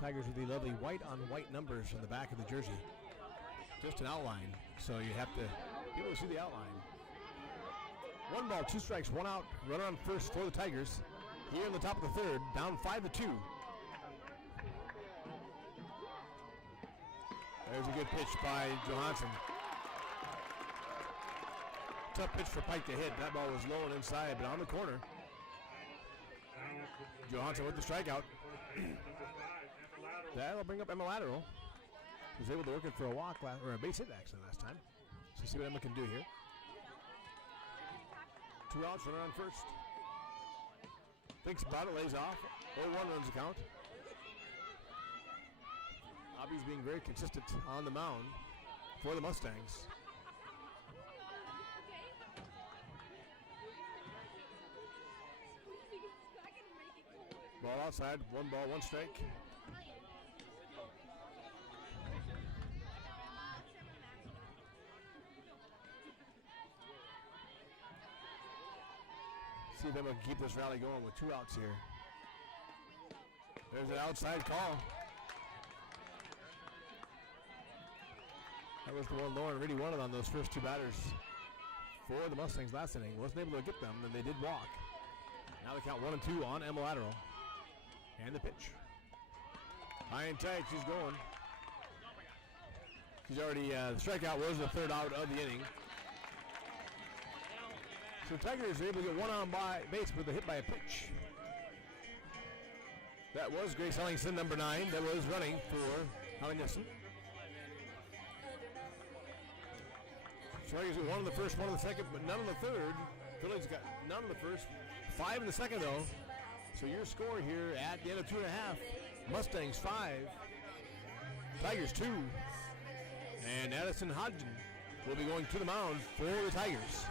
Tigers with the lovely white on white numbers on the back of the jersey. Just an outline, so you have to be able to see the outline. 1 ball, 2 strikes, 1 out. Runner on first for the Tigers. Here in the top of the 3rd, down 5-2. There's a good pitch by Johansson. Tough pitch for Pike to hit. That ball was low and inside, but on the corner. Johansson with the strikeout. That'll bring up Emma Lateral. Was able to work it for a walk, or a base hit actually last time. So see what Emma can do here. 2 outs, runner on first. Thinks about it, lays off. 0-1 runs the count. Abby's being very consistent on the mound for the Mustangs. Ball outside, 1 ball, 1 strike. See if they can keep this rally going with 2 outs here. There's an outside call. That was the one Lauren really wanted on those first 2 batters for the Mustangs last inning. Wasn't able to get them, and they did walk. Now they count 1 and 2 on Emma Lateral. And the pitch. High and tight, she's going. She's already, the strikeout was the 3rd out of the inning. So the Tigers are able to get 1 on by base with a hit by a pitch. That was Grace Ellingson, number 9, that was running for Holly Nissen. Tigers got 1 in the first, 1 in the second, but none in the third. Phillies got none in the first, 5 in the second though. So your score here at the end of 2.5, Mustangs 5, Tigers 2, and Addison Hodgen will be going to the mound for the Tigers.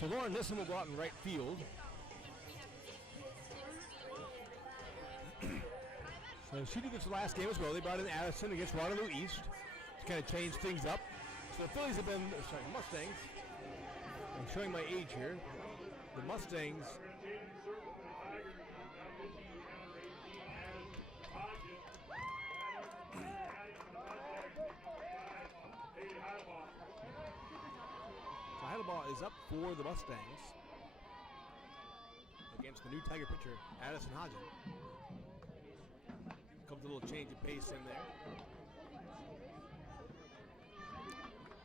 So Lauren Nissen will go out in right field. So she did this last game as well. They brought in Addison against Waterloo East to kind of change things up. So the Phillies have been, Mustangs. I'm showing my age here. The Mustangs. Ball is up for the Mustangs against the new Tiger pitcher, Addison Hodgen. Comes a little change of pace in there.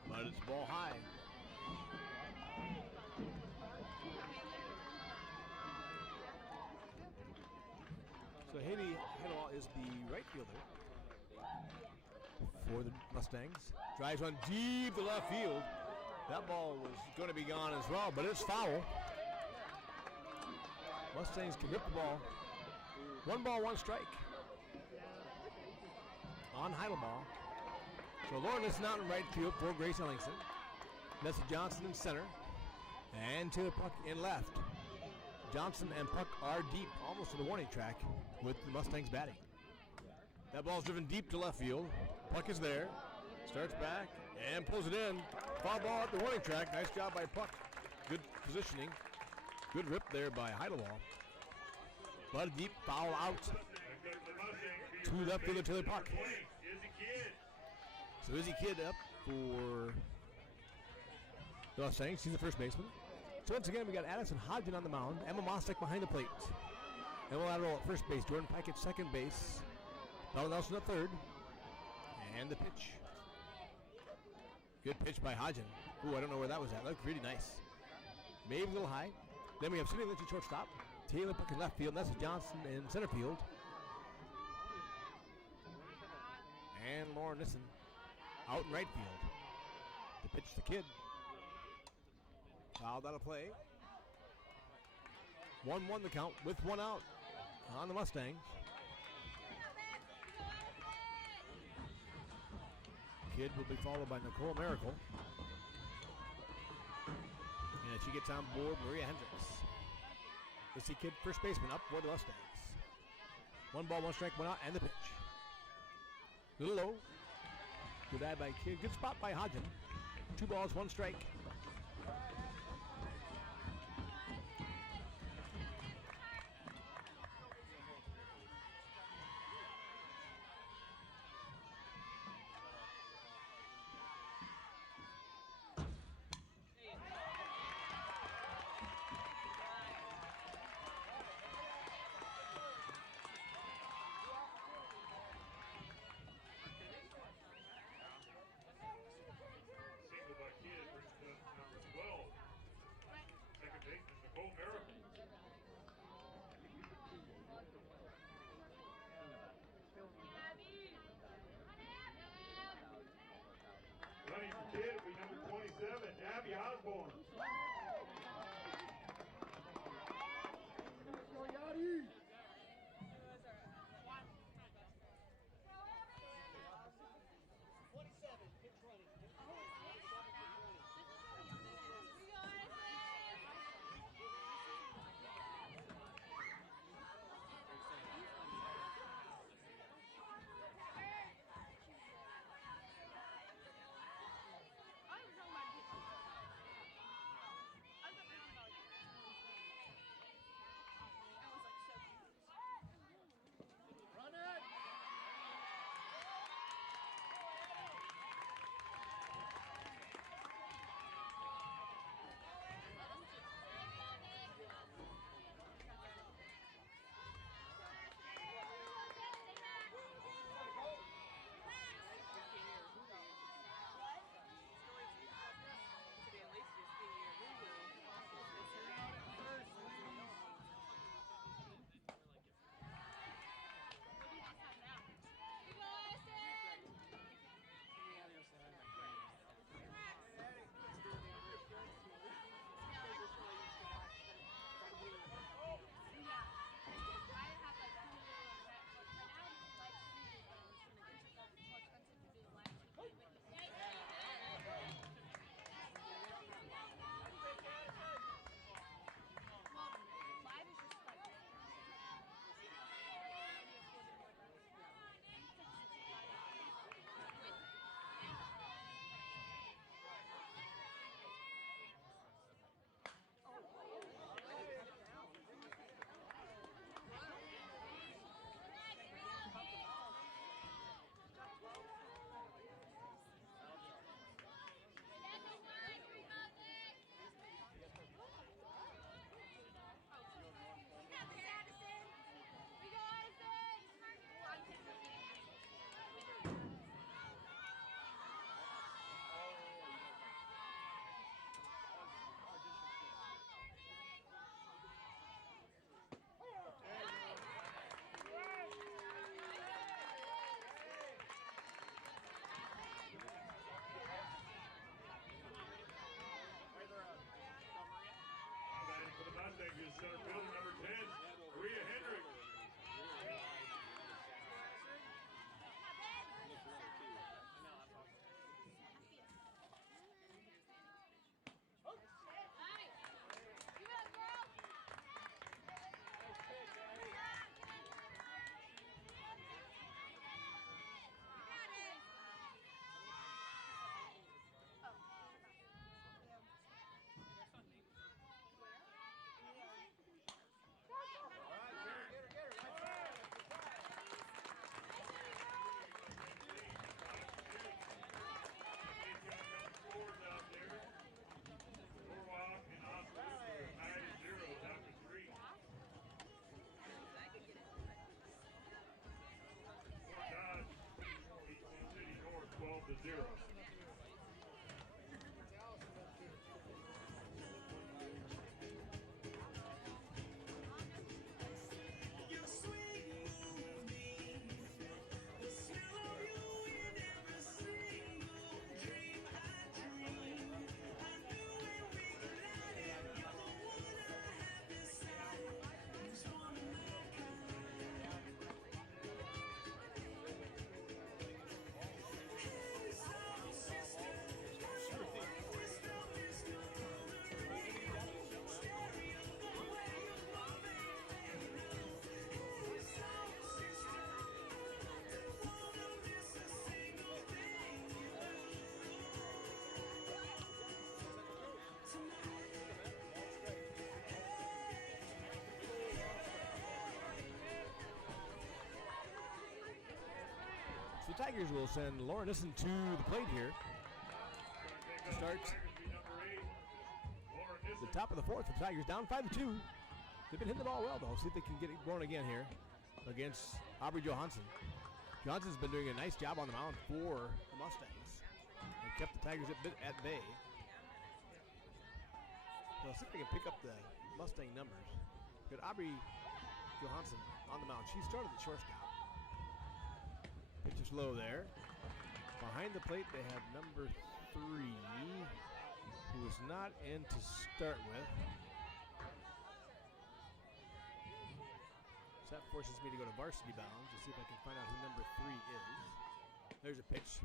But it's ball high. So Haley Hedl is the right fielder for the Mustangs. Drives one deep to left field. That ball was going to be gone as well, but it's foul. Mustangs can rip the ball. 1 ball, 1 strike on Heidelball. So Lauren is out in right field for Grace Ellingson. Nessa Johnson in center. And Taylor Puck in left. Johnson and Puck are deep, almost to the warning track with the Mustangs batting. That ball's driven deep to left field. Puck is there. Starts back and pulls it in. Foul ball at the warning track. Nice job by Puck. Good positioning. Good rip there by Heidelball. But a deep foul out to left fielder Taylor Puck. So Izzy Kidd up for the Mustangs. She's the first baseman. So once again, we got Addison Hodgen on the mound. Emma Mostek behind the plate. Emma Lateral at first base. Jordan Pike at second base. Bella Nelson at third. And the pitch. Good pitch by Hodgen. Ooh, I don't know where that was at. Looked really nice. Maybe a little high. Then we have Cindy Lynch at shortstop. Taylor Puck in left field. Nessa Johnson in center field. And Lauren Nissen out in right field. The pitch to Kidd. Fouled out of play. 1-1 the count with 1 out on the Mustangs. Kid will be followed by Nicole Miracle. And she gets on board Maria Hendricks. Issy Kid, first baseman, up for the Mustangs. 1 ball, 1 strike, 1 out, and the pitch. Little low. Good eye by Kid. Good spot by Hodgen. 2 balls, 1 strike. Single by Kid brings up So Tigers will send Lauren Nissen to the plate here. Starts the top of the fourth for the Tigers, down 5-2. They've been hitting the ball well, though. See if they can get it going again here against Aubrey Johansson. Johnson's been doing a nice job on the mound for the Mustangs and kept the Tigers at bay. So let's see if they can pick up the Mustang numbers. Got Aubrey Johansson on the mound. She started at shortstop. Pitch is low there. Behind the plate, they have number 3, who was not in to start with. So that forces me to go to varsity bounds to see if I can find out who number 3 is. There's a pitch.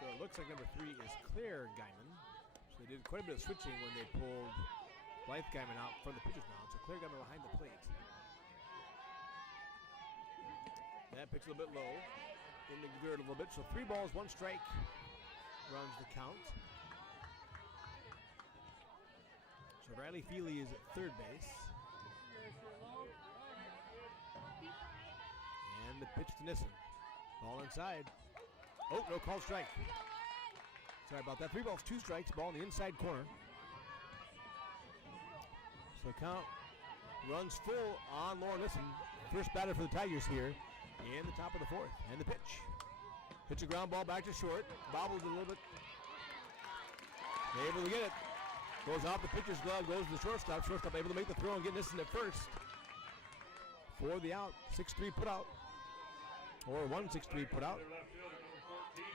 So it looks like number 3 is Claire Guyman. So they did quite a bit of switching when they pulled Blythe Guyman out from the pitcher's mound. So Claire Guyman behind the plate. That pitch a little bit low. In the gear a little bit. So 3 balls, 1 strike runs the count. So Riley Feely is at third base. And the pitch to Nissen. Ball inside. Oh, no call strike. Sorry about that. 3 balls, 2 strikes. Ball in the inside corner. So count runs full on Lauren Nissen. First batter for the Tigers here in the top of the fourth. And the pitch. Hits a ground ball back to short. Bobbles a little bit. Able to get it. Goes off the pitcher's glove. Goes to the shortstop. Shortstop able to make the throw and get Nissen at first. For the out. 6-3 put out. Or 1-6-3 put out.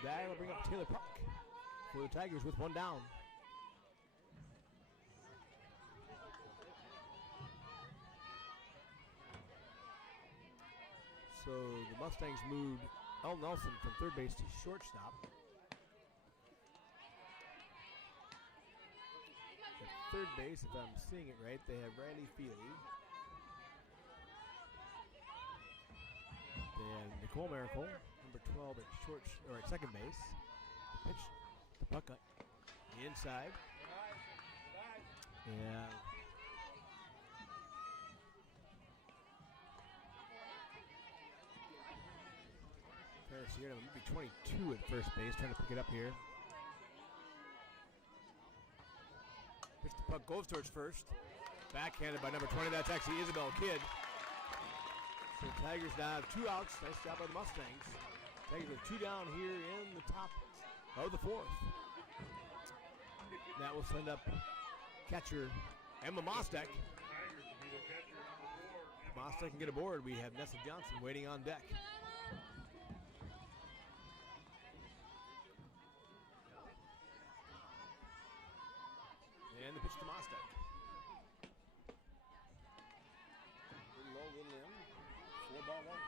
That'll bring up Taylor Puck for the Tigers with 1 down. So the Mustangs moved El Nelson from third base to shortstop. At third base, if I'm seeing it right, they have Riley Feely. They have Nicole Miracle, number 12 at at second base. The pitch, the puck inside. And Paris here, maybe 22 at first base, trying to pick it up here. Pitch the puck goes towards first. Backhanded by number 20, that's actually Isabel Kidd. So the Tigers now have 2 outs. Nice job by the Mustangs. Tigers with 2 down here in the top of the fourth. That will send up catcher Emma Mostek. Mostek can get aboard. We have Nessa Johnson waiting on deck. And the pitch to Mostek. Little low, little in. 4-1.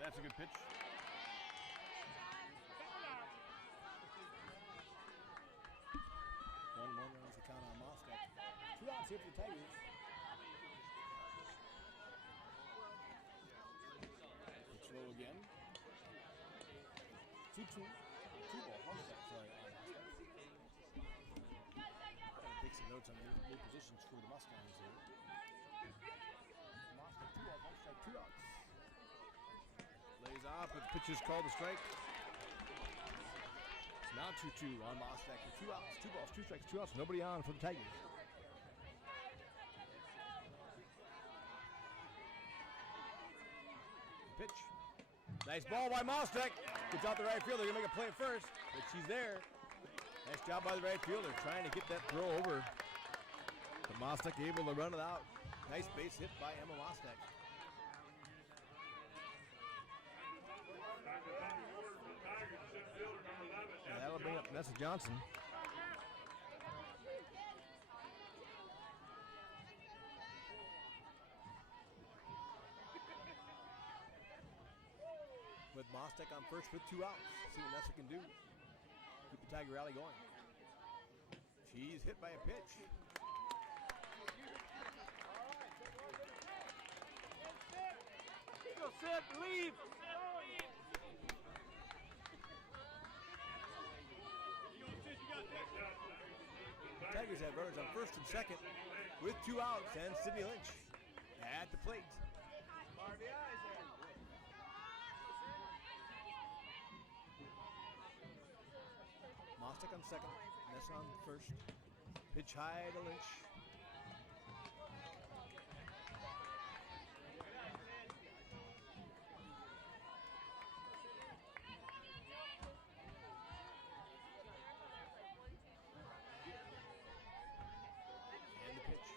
That's a good pitch. 1-1 runs the count on Mostek. 2 outs here for the Tigers. Pitch low again. 2-2. 2 ball, 1 strike. Sorry, Gotta take some notes on new positions for the Mustangs here. Mostek 2 off, 1 strike, 2 outs. Lays off, but the pitch is called a strike. It's now 2-2 on Mostek with 2 outs, 2 balls, 2 strikes, 2 outs. Nobody on for the Tigers. Pitch. Nice ball by Mostek. Gets out the right fielder. They're going to make a play at first, but she's there. Nice job by the right fielder trying to get that throw over. But Mostek able to run it out. Nice base hit by Emma Mostek. And that'll bring up Nessa Johnson. With Mostek on first with 2 outs. See what Nessa can do. Keep the Tiger rally going. She's hit by a pitch. Go sit, leave. Tigers have runners on first and second with 2 outs, and Sidney Lynch at the plate. Mostek on second, Ness on first. Pitch high to Lynch. And the pitch.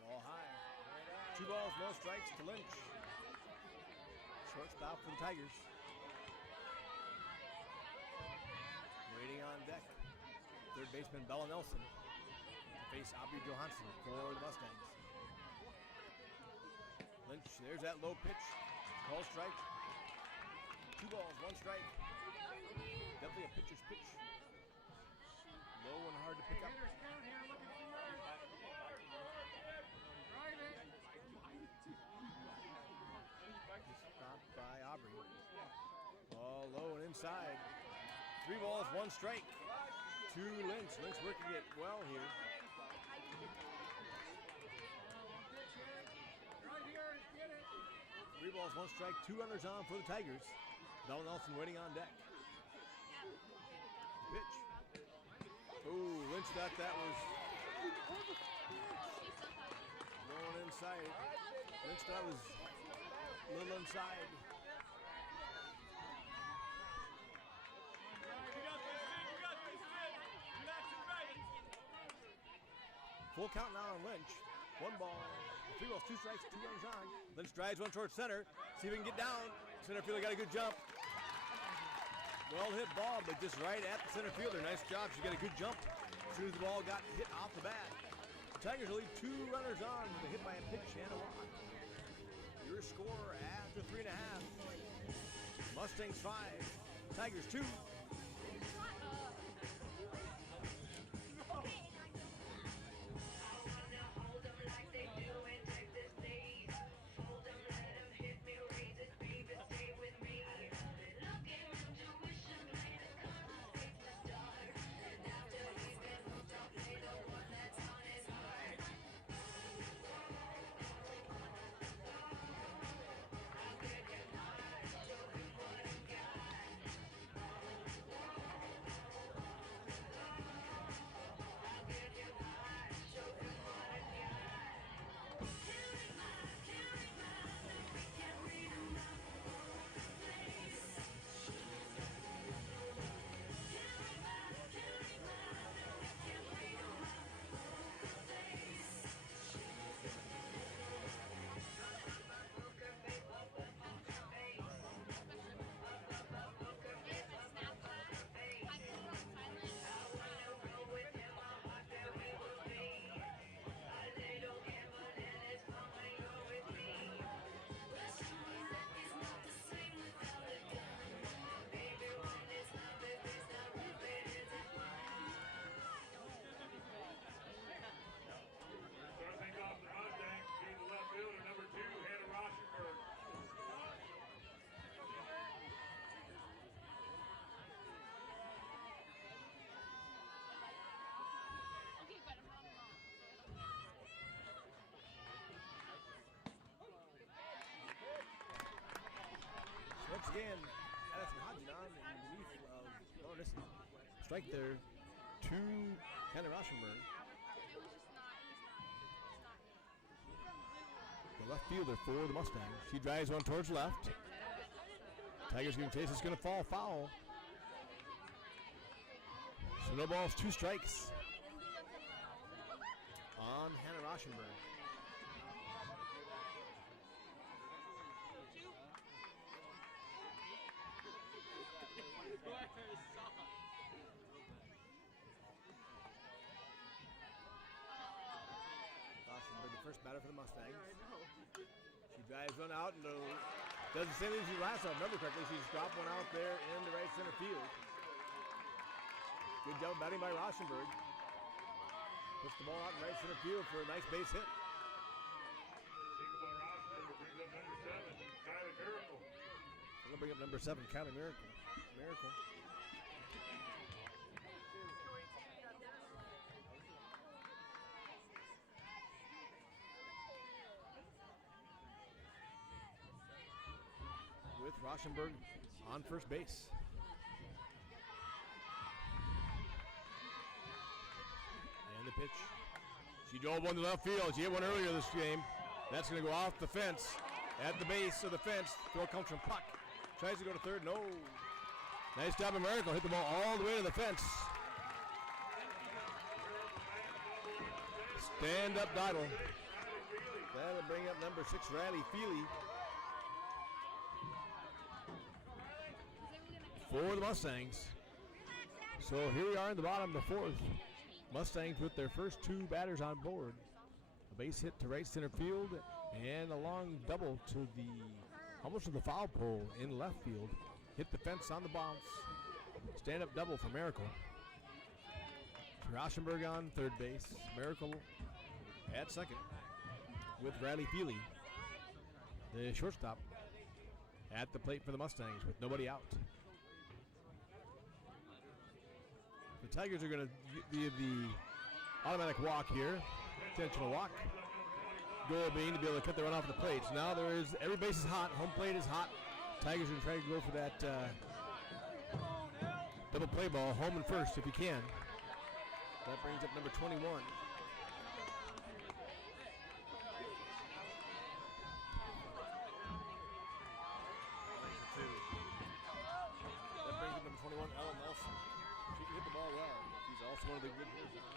Ball high. 2 balls, no strikes to Lynch. Shortstop for the Tigers. Waiting on deck. Third baseman Bella Nelson. Face Aubrey Johansson for the Mustangs. Lynch, there's that low pitch. Call strike. 2 balls, 1 strike. Definitely a pitcher's pitch. Low and hard to pick up. Stopped by Aubrey. Ball low and inside. 3 balls, 1 strike to Lynch. Lynch working it well here. Three balls, 1 strike, 2 runners on for the Tigers. Bella Nelson waiting on deck. Pitch. Oh, Lynch thought that was going inside. Lynch thought it was a little inside. Full count now on Lynch. 1 ball, 3 balls, 2 strikes, 2 runners on. Lynch drives one towards center. See if he can get down. Center fielder got a good jump. Well hit ball, but just right at the center fielder. Nice job. She got a good jump as soon as the ball got hit off the bat. The Tigers will leave 2 runners on with a hit by a pitch and a walk. Your score after 3.5. Mustangs 5, Tigers 2. Once again, Addison Hodgson on in relief of Lawrence. Strike there to Hannah Rauschenberg. The left fielder for the Mustangs. She drives one towards left. Tigers going to chase. It's going to fall foul. So no balls, 2 strikes on Hannah Rauschenberg. Rauschenberg, the first batter for the Mustangs. She drives one out and does the same thing as she last time. Remember correctly, she just dropped one out there in the right center field. Good job batting by Rauschenberg. Puts the ball out in right center field for a nice base hit. Single by Rauschenberg brings up number 7, Kylie Miracle. We'll bring up number 7, Kylie Miracle. Miracle. Rauschenberg on first base. And the pitch. She drove one to left field. She hit one earlier this game. That's going to go off the fence. At the base of the fence. Throw comes from Puck. Tries to go to third. No. Nice job of Miracle. Hit the ball all the way to the fence. Stand up Dottle. That'll bring up number 6, Riley Feely. For the Mustangs. So here we are in the bottom of the 4th. Mustangs with their first 2 batters on board. A base hit to right center field and a long double to the almost to the foul pole in left field. Hit the fence on the bounce. Stand up double for Miracle. Rauschenberg on third base. Miracle at second with Riley Feely, the shortstop, at the plate for the Mustangs with nobody out. The Tigers are going to be the automatic walk here, intentional walk. Goal being to be able to cut the run off the plate. So now there is, every base is hot, home plate is hot. Tigers are going to try to go for that double play ball, home and first if you can. That brings up number 21. That brings up number 21, Ellen Nelson. She can hit the ball well. She's also one of the good hitters on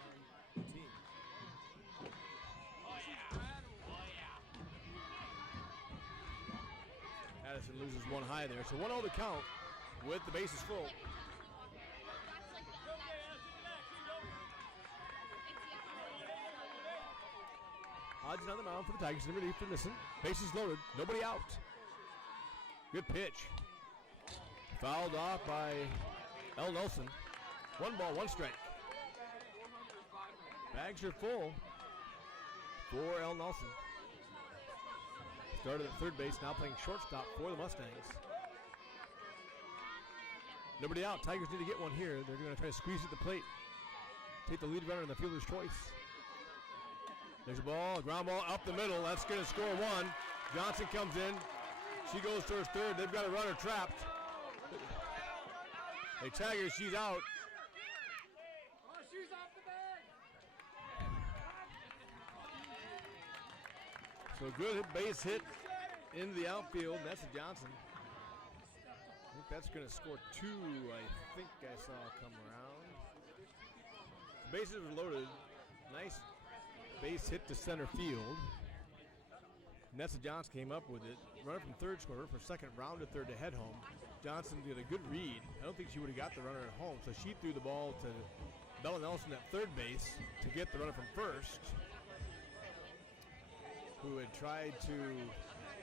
the team. Addison loses one high there. So 1-0 to count with the bases full. Hodgson on the mound for the Tigers. Number 8 for Nissen. Bases loaded. Nobody out. Good pitch. Fouled off by L. Nelson. 1 ball, 1 strike. Bags are full for L. Nelson. Started at third base, now playing shortstop for the Mustangs. Nobody out. Tigers need to get one here. They're going to try to squeeze at the plate. Take the lead runner in the fielder's choice. There's a ball, a ground ball up the middle. That's going to score 1. Johnson comes in. She goes towards third. They've got a runner trapped. They tag her. She's out. She's off the bag. So good base hit into the outfield. That's a Johnson. I think that's going to score 2. I think I saw come around. Bases were loaded. Nice base hit to center field. Nessa Johnson came up with it. Runner from third scorer for second, rounded third to head home. Johnson did a good read. I don't think she would have got the runner at home, so she threw the ball to Bella Nelson at third base to get the runner from first, who had tried to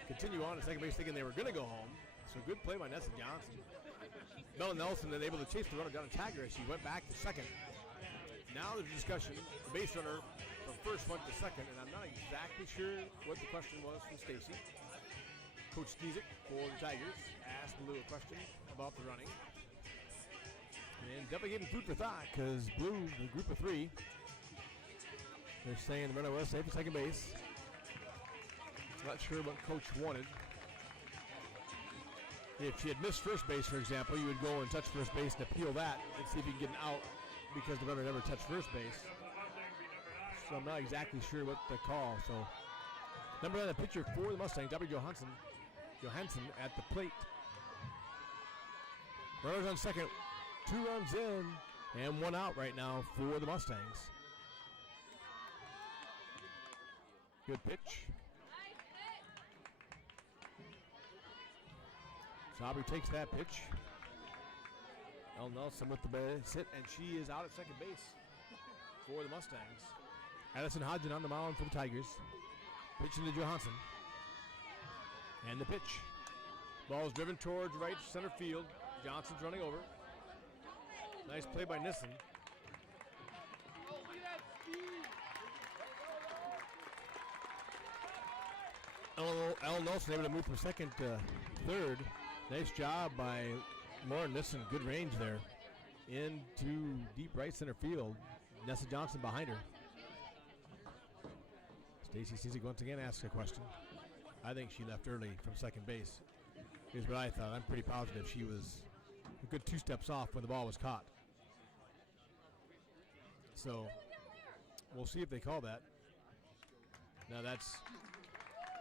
continue on at second base thinking they were going to go home. So good play by Nessa Johnson. Bella Nelson then able to chase the runner down and tag her as she went back to second. Now there's a discussion. The base runner from first went to second, and I'm not exactly sure what the question was from Stacy. Coach Sneezik for the Tigers asked Blue a question about the running. And definitely gave him food for thought, because Blue, the group of 3, they're saying the runner was safe at second base. Not sure what Coach wanted. If she had missed first base, for example, you would go and touch first base and appeal that and see if you can get an out because the runner never touched first base. So I'm not exactly sure what the call. So number 9, the pitcher for the Mustangs, W. Johansson at the plate. Runners on second, 2 runs in, and 1 out right now for the Mustangs. Good pitch. Aubrey takes that pitch. El Nelson with the base hit, and she is out at second base for the Mustangs. Addison Hodgson on the mound for the Tigers. Pitching to Johansson. And the pitch. Ball is driven towards right center field. Johnson's running over. Nice play by Nissen. El Nelson able to move from second to third. Nice job by Lauren Nissen. Good range there. Into deep right center field. Nessa Johnson behind her. Stacy Cizik once again asks a question. I think she left early from second base. is what I thought. I'm pretty positive she was a good 2 steps off when the ball was caught. So we'll see if they call that. Now that's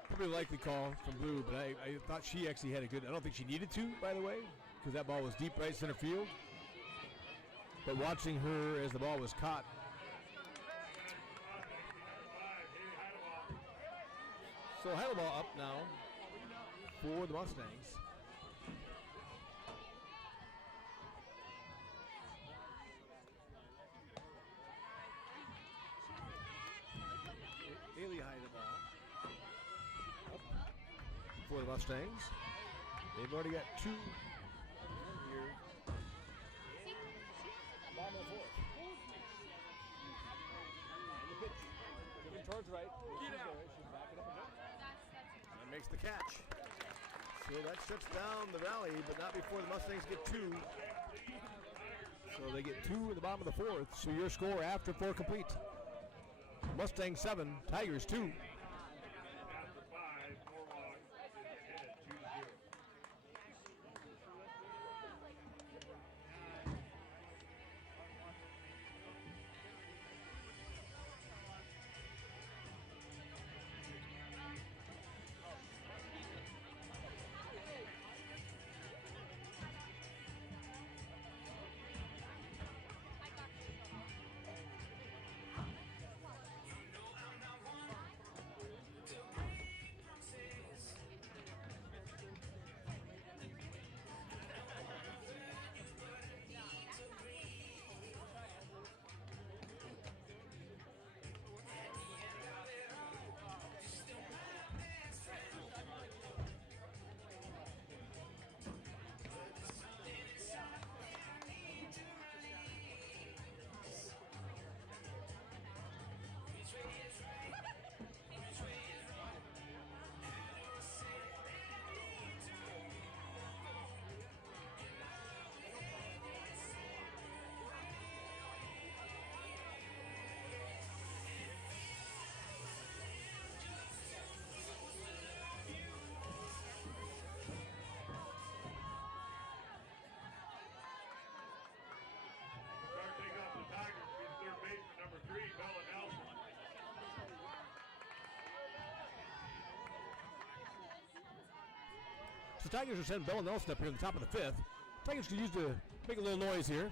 probably a likely call from Blue, but I thought she actually had a good, I don't think she needed to, by the way, because that ball was deep right center field. But watching her as the ball was caught, so Heidelball up now for the Mustangs. Haley Heidelball up for the Mustangs. They've already got 2 here. Bottom of the 4th. And the pitch. Looking towards right. Get out. She's backing up again. And makes the catch. So that shuts down the rally, but not before the Mustangs get 2. So they get 2 in the bottom of the 4th. So your score after 4 complete. Mustangs 7, Tigers 2. After 5, Norwalk is ahead 2-0. So Tigers are sending Bella Nelson up here in the top of the 5th. Tigers could use to make a little noise here.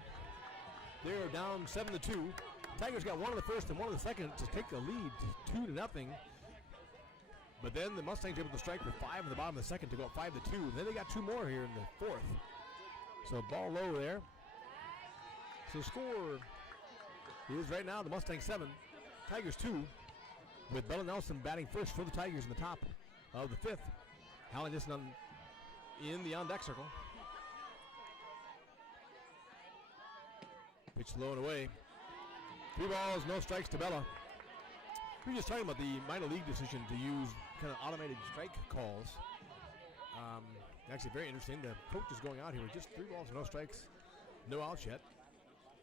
They're down 7-2. Tigers got 1 in the 1st and 1 in the 2nd to take the lead 2-0. But then the Mustangs were able to strike with 5 in the bottom of the 2nd to go up 5-2. And then they got 2 more here in the 4th. So ball low there. So score is right now the Mustangs 7, Tigers 2, with Bella Nelson batting first for the Tigers in the top of the 5th. Hallie Nissen in the on-deck circle. Pitch low and away. 3 balls, no strikes to Bella. We were just talking about the minor league decision to use kind of automated strike calls. Actually very interesting. The coach is going out here with just 3 balls, no strikes, no outs yet.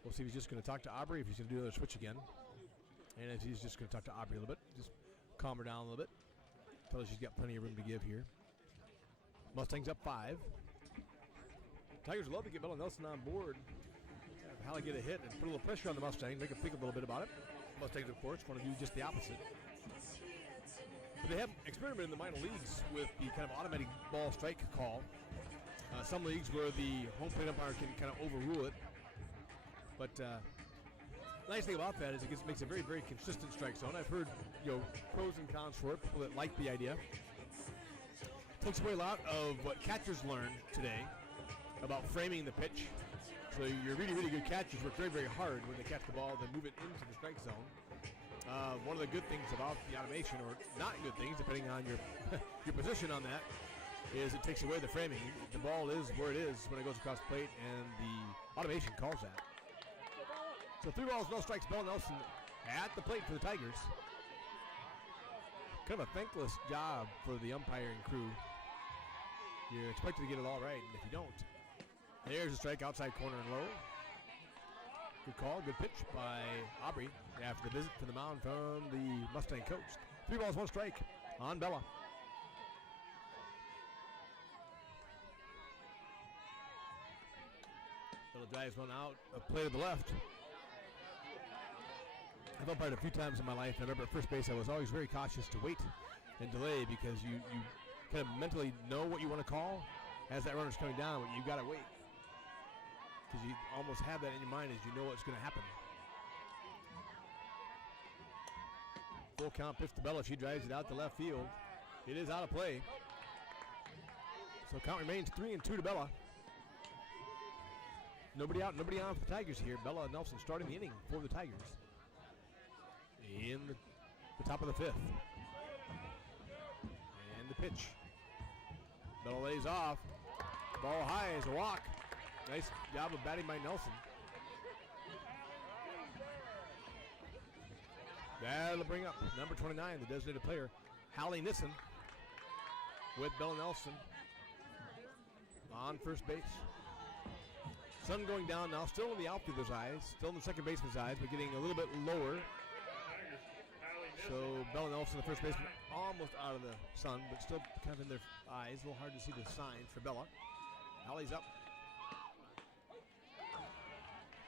We'll see if he's just going to talk to Aubrey, if he's going to do another switch again. And if he's just going to talk to Aubrey a little bit, just calm her down a little bit. Tell her she's got plenty of room to give here. Mustangs up 5. Tigers would love to get Bella Nelson on board. Have Hallie get a hit and put a little pressure on the Mustangs, make them think a little bit about it. Mustangs, of course, want to do just the opposite. But they have experimented in the minor leagues with the kind of automatic ball strike call. Some leagues where the home plate umpire can kind of overrule it. But the nice thing about that is it makes a very, very consistent strike zone. I've heard pros and cons for it, people that like the idea. Takes away a lot of what catchers learned today about framing the pitch. So your really, really good catchers work very, very hard when they catch the ball, then move it into the strike zone. One of the good things about the automation, or not good things, depending on your your position on that, is it takes away the framing. The ball is where it is when it goes across the plate, and the automation calls that. So 3 balls, no strikes. Bella Nelson at the plate for the Tigers. Kind of a thankless job for the umpiring crew. You're expected to get it all right, and if you don't, there's a strike outside corner and low. Good call, good pitch by Aubrey after the visit to the mound from the Mustang coach. 3 balls, 1 strike on Bella. Bella drives one out, a play to the left. I've umpired a few times in my life. I remember at first base I was always very cautious to wait and delay because you kind of mentally know what you want to call as that runner's coming down, but you got to wait because you almost have that in your mind as you know what's going to happen. Full count pitch to Bella. She drives it out to left field. It is out of play. So count remains 3-2 to Bella. Nobody out, nobody on for the Tigers here. Bella Nelson starting the inning for the Tigers. In the top of the 5th. And the pitch. Bella lays off. Ball high is a walk. Nice job of batting by Nelson. That'll bring up number 29, the designated player, Hallie Nissen, with Bella Nelson on first base. Sun going down now, still in the outfielder's eyes, still in the second baseman's eyes, but getting a little bit lower. So Bella Nelson, the first baseman, almost out of the sun, but still kind of in their eyes. A little hard to see the sign for Bella. Hallie's up.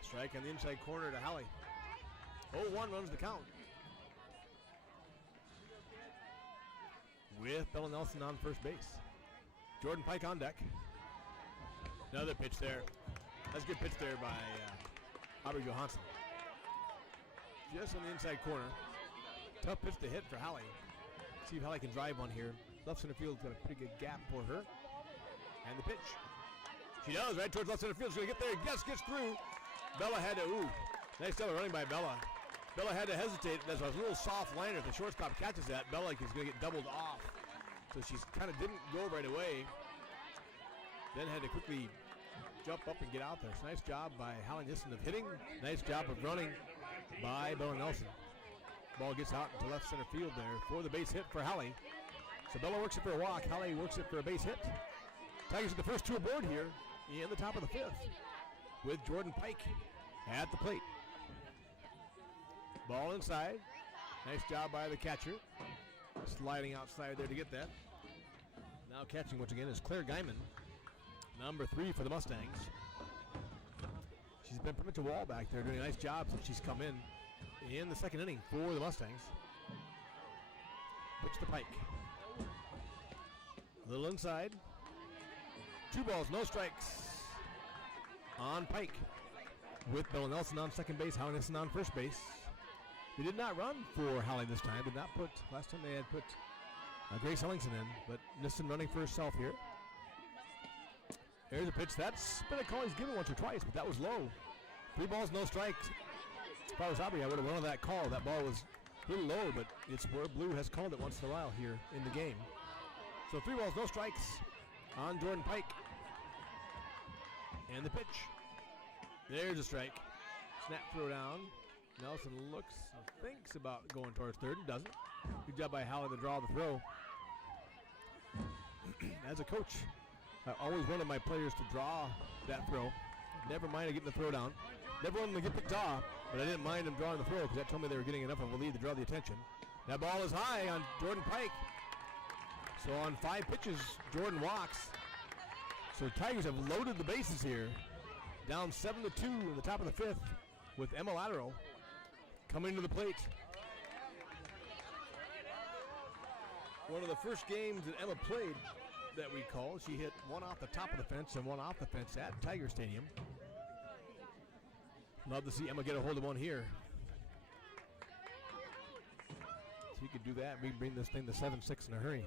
Strike on the inside corner to Hallie. 0-1 runs the count. With Bella Nelson on first base. Jordan Pike on deck. Another pitch there. That's a good pitch there by Aubrey Johansson. Just on the inside corner. Tough pitch to hit for Hallie. See if Hallie can drive one here. Left center field's got a pretty good gap for her. And the pitch. She does, right towards left center field. She's going to get there. Yes, gets through. Bella had to, nice job of running by Bella. Bella had to hesitate. There's a little soft liner. If the shortstop catches that, Bella is going to get doubled off. So she kind of didn't go right away. Then had to quickly jump up and get out there. So nice job by Hallie Nissen of hitting. Nice job of running by Bella Nelson. Ball gets out into left center field there for the base hit for Hallie. So Bella works it for a walk. Hallie works it for a base hit. Tigers are the first two aboard here in the top of the 5th with Jordan Pike at the plate. Ball inside. Nice job by the catcher. Sliding outside there to get that. Now catching once again is Claire Guyman, number 3 for the Mustangs. She's been pretty much a wall back there, doing a nice job since she's come in the second inning for the Mustangs. Pitch to Pike. A little inside. 2 balls, no strikes on Pike. With Bella Nelson on second base, Hallie Nissen on first base. They did not run for Hallie this time. Did not put, last time they had put Grace Ellingson in, but Nissen running for herself here. Here's a pitch. That's been a call he's given once or twice, but that was low. 3 balls, no strikes. If I was Aubrey, I would have wanted that call. That ball was a little low, but it's where Blue has called it once in a while here in the game. So 3 balls, no strikes on Jordan Pike. And the pitch. There's a strike. Snap throw down. Nelson looks and thinks about going towards third and doesn't. Good job by Hallie to draw the throw. As a coach, I always wanted my players to draw that throw. Never mind getting the throw down. Never wanted them to get picked off, but I didn't mind them drawing the throw because that told me they were getting enough of a lead to draw the attention. That ball is high on Jordan Pike. So on 5 pitches, Jordan walks. So the Tigers have loaded the bases here. Down 7-2 in the top of the 5th with Emma Lateral coming to the plate. One of the first games that Emma played that we called, she hit one off the top of the fence and one off the fence at Tiger Stadium. Love to see Emma get a hold of one here. So you could do that. We can bring this thing to 7-6 in a hurry.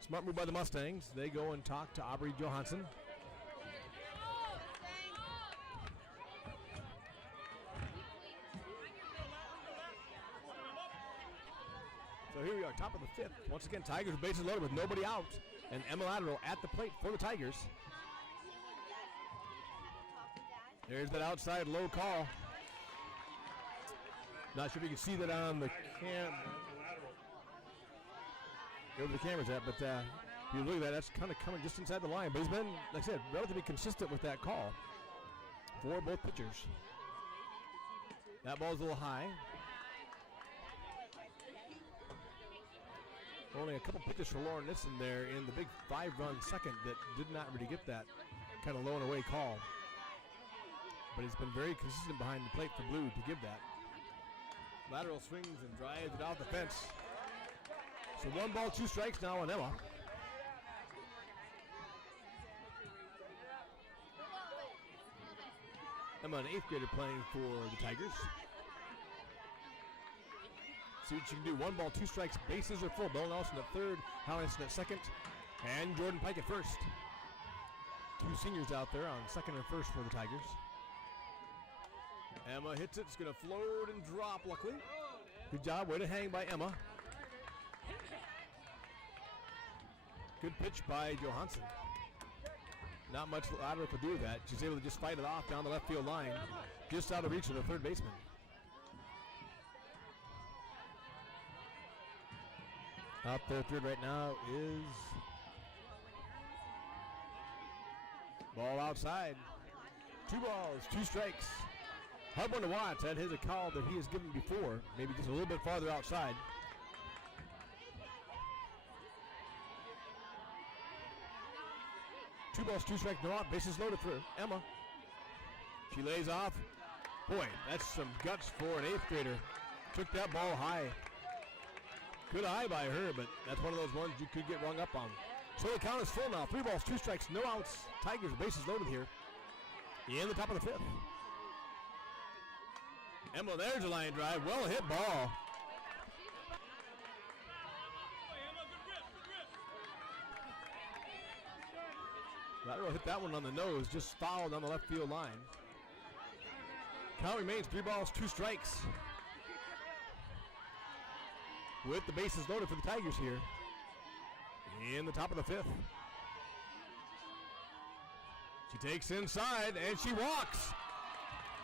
Smart move by the Mustangs. They go and talk to Aubrey Johansson. So here we are, top of the 5th. Once again, Tigers bases loaded with nobody out. And Emma Lateral at the plate for the Tigers. There's that outside low call. Not sure if you can see that on the wherever the camera's at, but if you look at that, that's kind of coming just inside the line. But he's been, like I said, relatively consistent with that call for both pitchers. That ball's a little high. Only a couple pitches for Lauren Nissen there in the big 5-run second that did not really get that kind of low and away call. But he's been very consistent behind the plate for Blue to give that. Lateral swings and drives it off the fence. So 1 ball, 2 strikes now on Emma. Emma, an 8th grader playing for the Tigers. See what you can do. 1 ball, 2 strikes, bases are full. Bill Nelson at third, Hal Henson at second, and Jordan Pike at first. 2 seniors out there on second and first for the Tigers. Emma hits it. It's going to float and drop, luckily. Good job. Way to hang by Emma. Good pitch by Johansson. Not much lateral to do with that. She's able to just fight it off down the left field line, just out of reach of the third baseman. Out there third right now is ball outside. 2 balls, 2 strikes. Hard one to watch. That is a call that he has given before, maybe just a little bit farther outside. Two balls, 2 strikes, no out. Bases loaded for Emma. She lays off. Boy, that's some guts for an 8th grader. Took that ball high. Good eye by her, but that's one of those ones you could get rung up on. So the count is full now. 3 balls, 2 strikes, no outs. Tigers, bases loaded here in the top of the 5th. Emma, there's a line drive. Well hit ball. Lateral hit that one on the nose, just fouled on the left field line. Count remains 3 balls, 2 strikes. With the bases loaded for the Tigers here in the top of the 5th. She takes inside and she walks.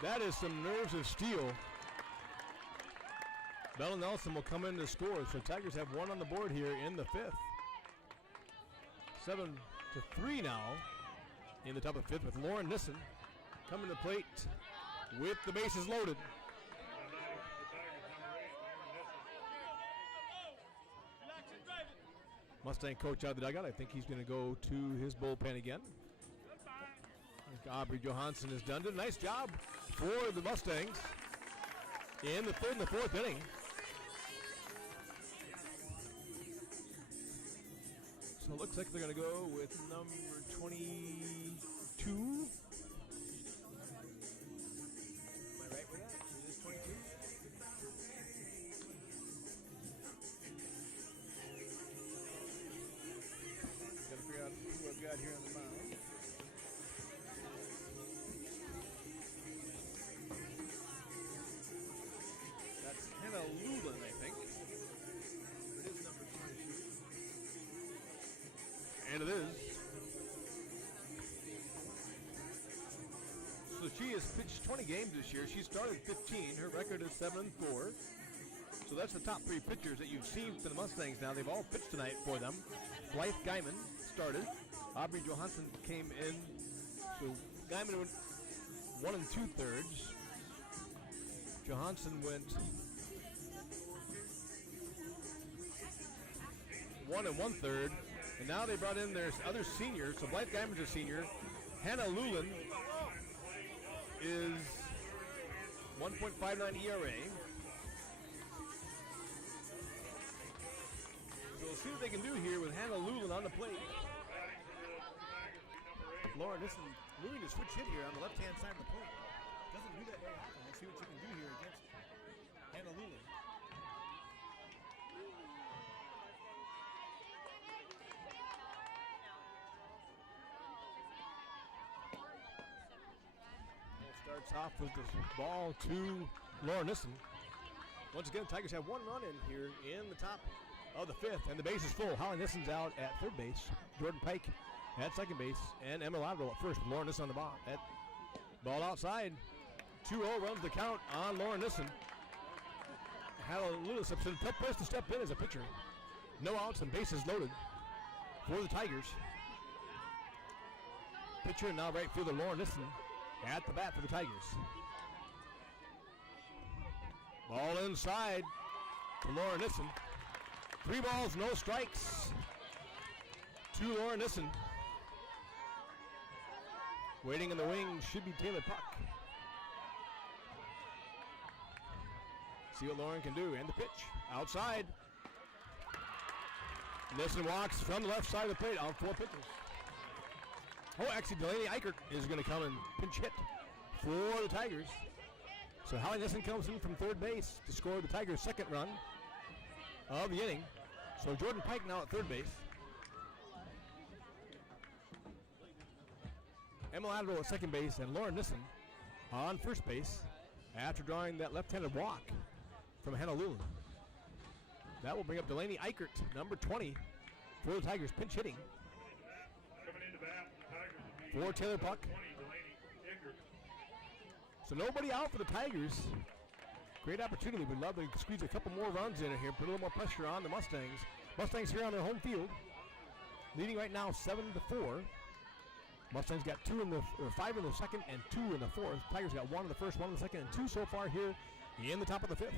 That is some nerves of steel. Bella Nelson will come in to score, so Tigers have 1 on the board here in the 5th. 7-3 now in the top of the 5th with Lauren Nissen coming to plate with the bases loaded. Mustang coach out of the dugout. I think he's going to go to his bullpen again. Aubrey Johansson has done it. Nice job for the Mustangs in the 3rd and the 4th inning. So it looks like they're going to go with number 22. Am I right with that? It is 22. Got to figure out who I've got here on the mound. That's Hannah Lulin, I think. It is number 22. And it is. So she has pitched 20 games this year. She started 15. Her record is 7-4. So that's the top 3 pitchers that you've seen for the Mustangs now. They've all pitched tonight for them. Blythe Guyman started. Aubrey Johansson came in. So Guyman went 1 2/3. Johansson went 1 1/3. And now they brought in their other seniors. So Blythe Guyman's a senior. Hannah Lulin is 1.59 ERA. So we'll see what they can do here with Hannah Lulin on the plate. Lauren, this is moving to switch hit here on the left-hand side of the plate. Doesn't do that very often. We'll see what you can do here against Hannah Lulin. Starts off with this ball to Lauren Nissen. Once again, Tigers have 1 run in here in the top of the 5th, and the base is full. Holly Nissen's out at third base. Jordan Pike at second base, and Emma Lauderdale at first. Lauren Nissen on the ball outside. 2-0 runs the count on Lauren Nissen. Hannah Lewis up to the tough place to step in as a pitcher. No outs and bases loaded for the Tigers. Pitcher and now right fielder Lauren Nissen at the bat for the Tigers. Ball inside to Lauren Nissen. 3 balls, no strikes to Lauren Nissen. Waiting in the wings should be Taylor Puck. See what Lauren can do. And the pitch. Outside. Nissen walks from the left side of the plate on 4 pitches. Oh, actually, Delaney Eichert is going to come and pinch hit for the Tigers. So Hallie Nissen comes in from third base to score the Tigers' second run of the inning. So Jordan Pike now at third base. Emma Ladderall at second base and Lauren Nissen on first base after drawing that left-handed walk from Hannah Lulin. That will bring up Delaney Eichert, number 20, for the Tigers, pinch hitting. Coming into bat, the Tigers would be For Taylor Puck. 20, Delaney Eichert. So nobody out for the Tigers. Great opportunity. We'd love to squeeze a couple more runs in here, put a little more pressure on the Mustangs. Mustangs here on their home field, leading right now 7-4. Mustangs got 5 in the second and 2 in the fourth. Tigers got 1 in the first, 1 in the second, and 2 so far here in the top of the fifth.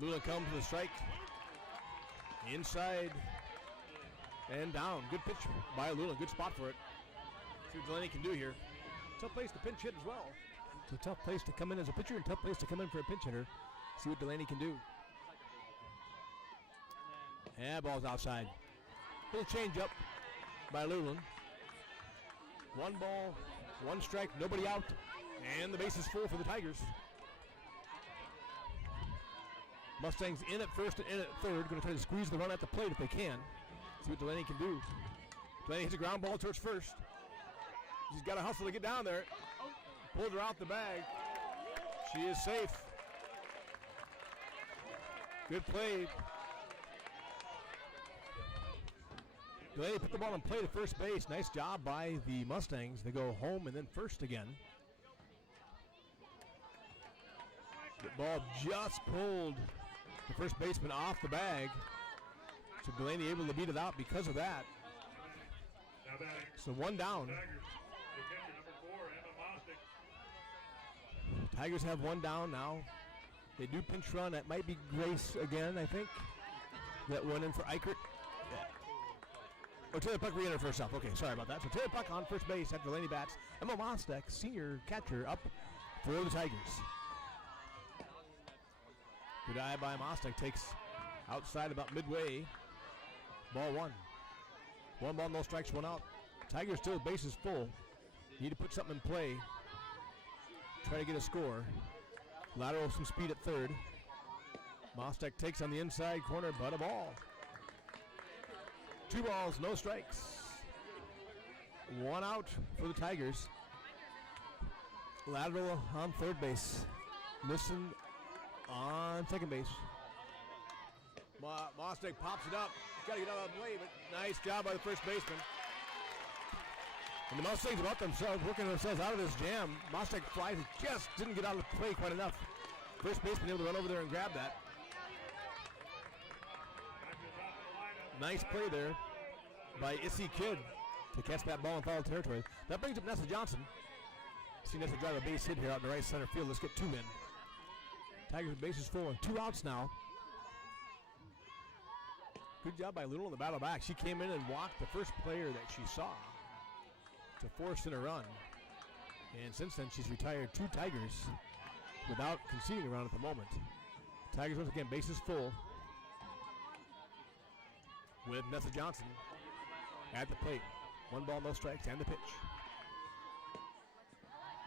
Lula comes to the strike. Inside and down. Good pitch by Lula. Good spot for it. See what Delaney can do here. Tough place to pinch hit as well. It's a tough place to come in as a pitcher and tough place to come in for a pinch hitter. See what Delaney can do. Yeah, ball's outside. Little change up by Lulin. 1 ball, 1 strike, nobody out, and the base is full for the Tigers. Mustangs in at first and in at third. Going to try to squeeze the run at the plate if they can. See what Delaney can do. Delaney hits a ground ball towards first. She's got to hustle to get down there. Pulled her out the bag. She is safe. Good play. Delaney put the ball in play to first base. Nice job by the Mustangs. They go home and then first again. The ball just pulled the first baseman off the bag. So Delaney able to beat it out because of that. So 1 down. Tigers have 1 down now. They do pinch run. That might be Grace again, I think. That went in for Eichert. Oh, Taylor Puck re-entered for herself. Okay, sorry about that. So Taylor Puck on first base after Delaney bats. Emma Mostek, senior catcher, up for the Tigers. Good eye by Mostek. Takes outside about midway. Ball 1. 1 ball, no strikes, 1 out. Tigers still bases full. Need to put something in play. Try to get a score. Lateral some speed at third. Mostek takes on the inside corner, but a ball. 2 balls, no strikes. 1 out for the Tigers. Lateral on third base. Nissen on second base. Mostek pops it up. Got to get out of the way, but nice job by the first baseman. And the Mustangs about themselves, working themselves out of this jam. Mostek flies it, just didn't get out of the play quite enough. First baseman able to run over there and grab that. Nice play there by Issy Kidd to catch that ball in foul territory. That brings up Nessa Johnson. See Nessa drive a base hit here out in the right center field. Let's get 2 men. Tigers bases full and 2 outs now. Good job by Little in the battle back. She came in and walked the first player that she saw to force in a run. And since then, she's retired 2 Tigers without conceding a run at the moment. Tigers once again bases full with Nessa Johnson at the plate. 1 ball, no strikes, and the pitch.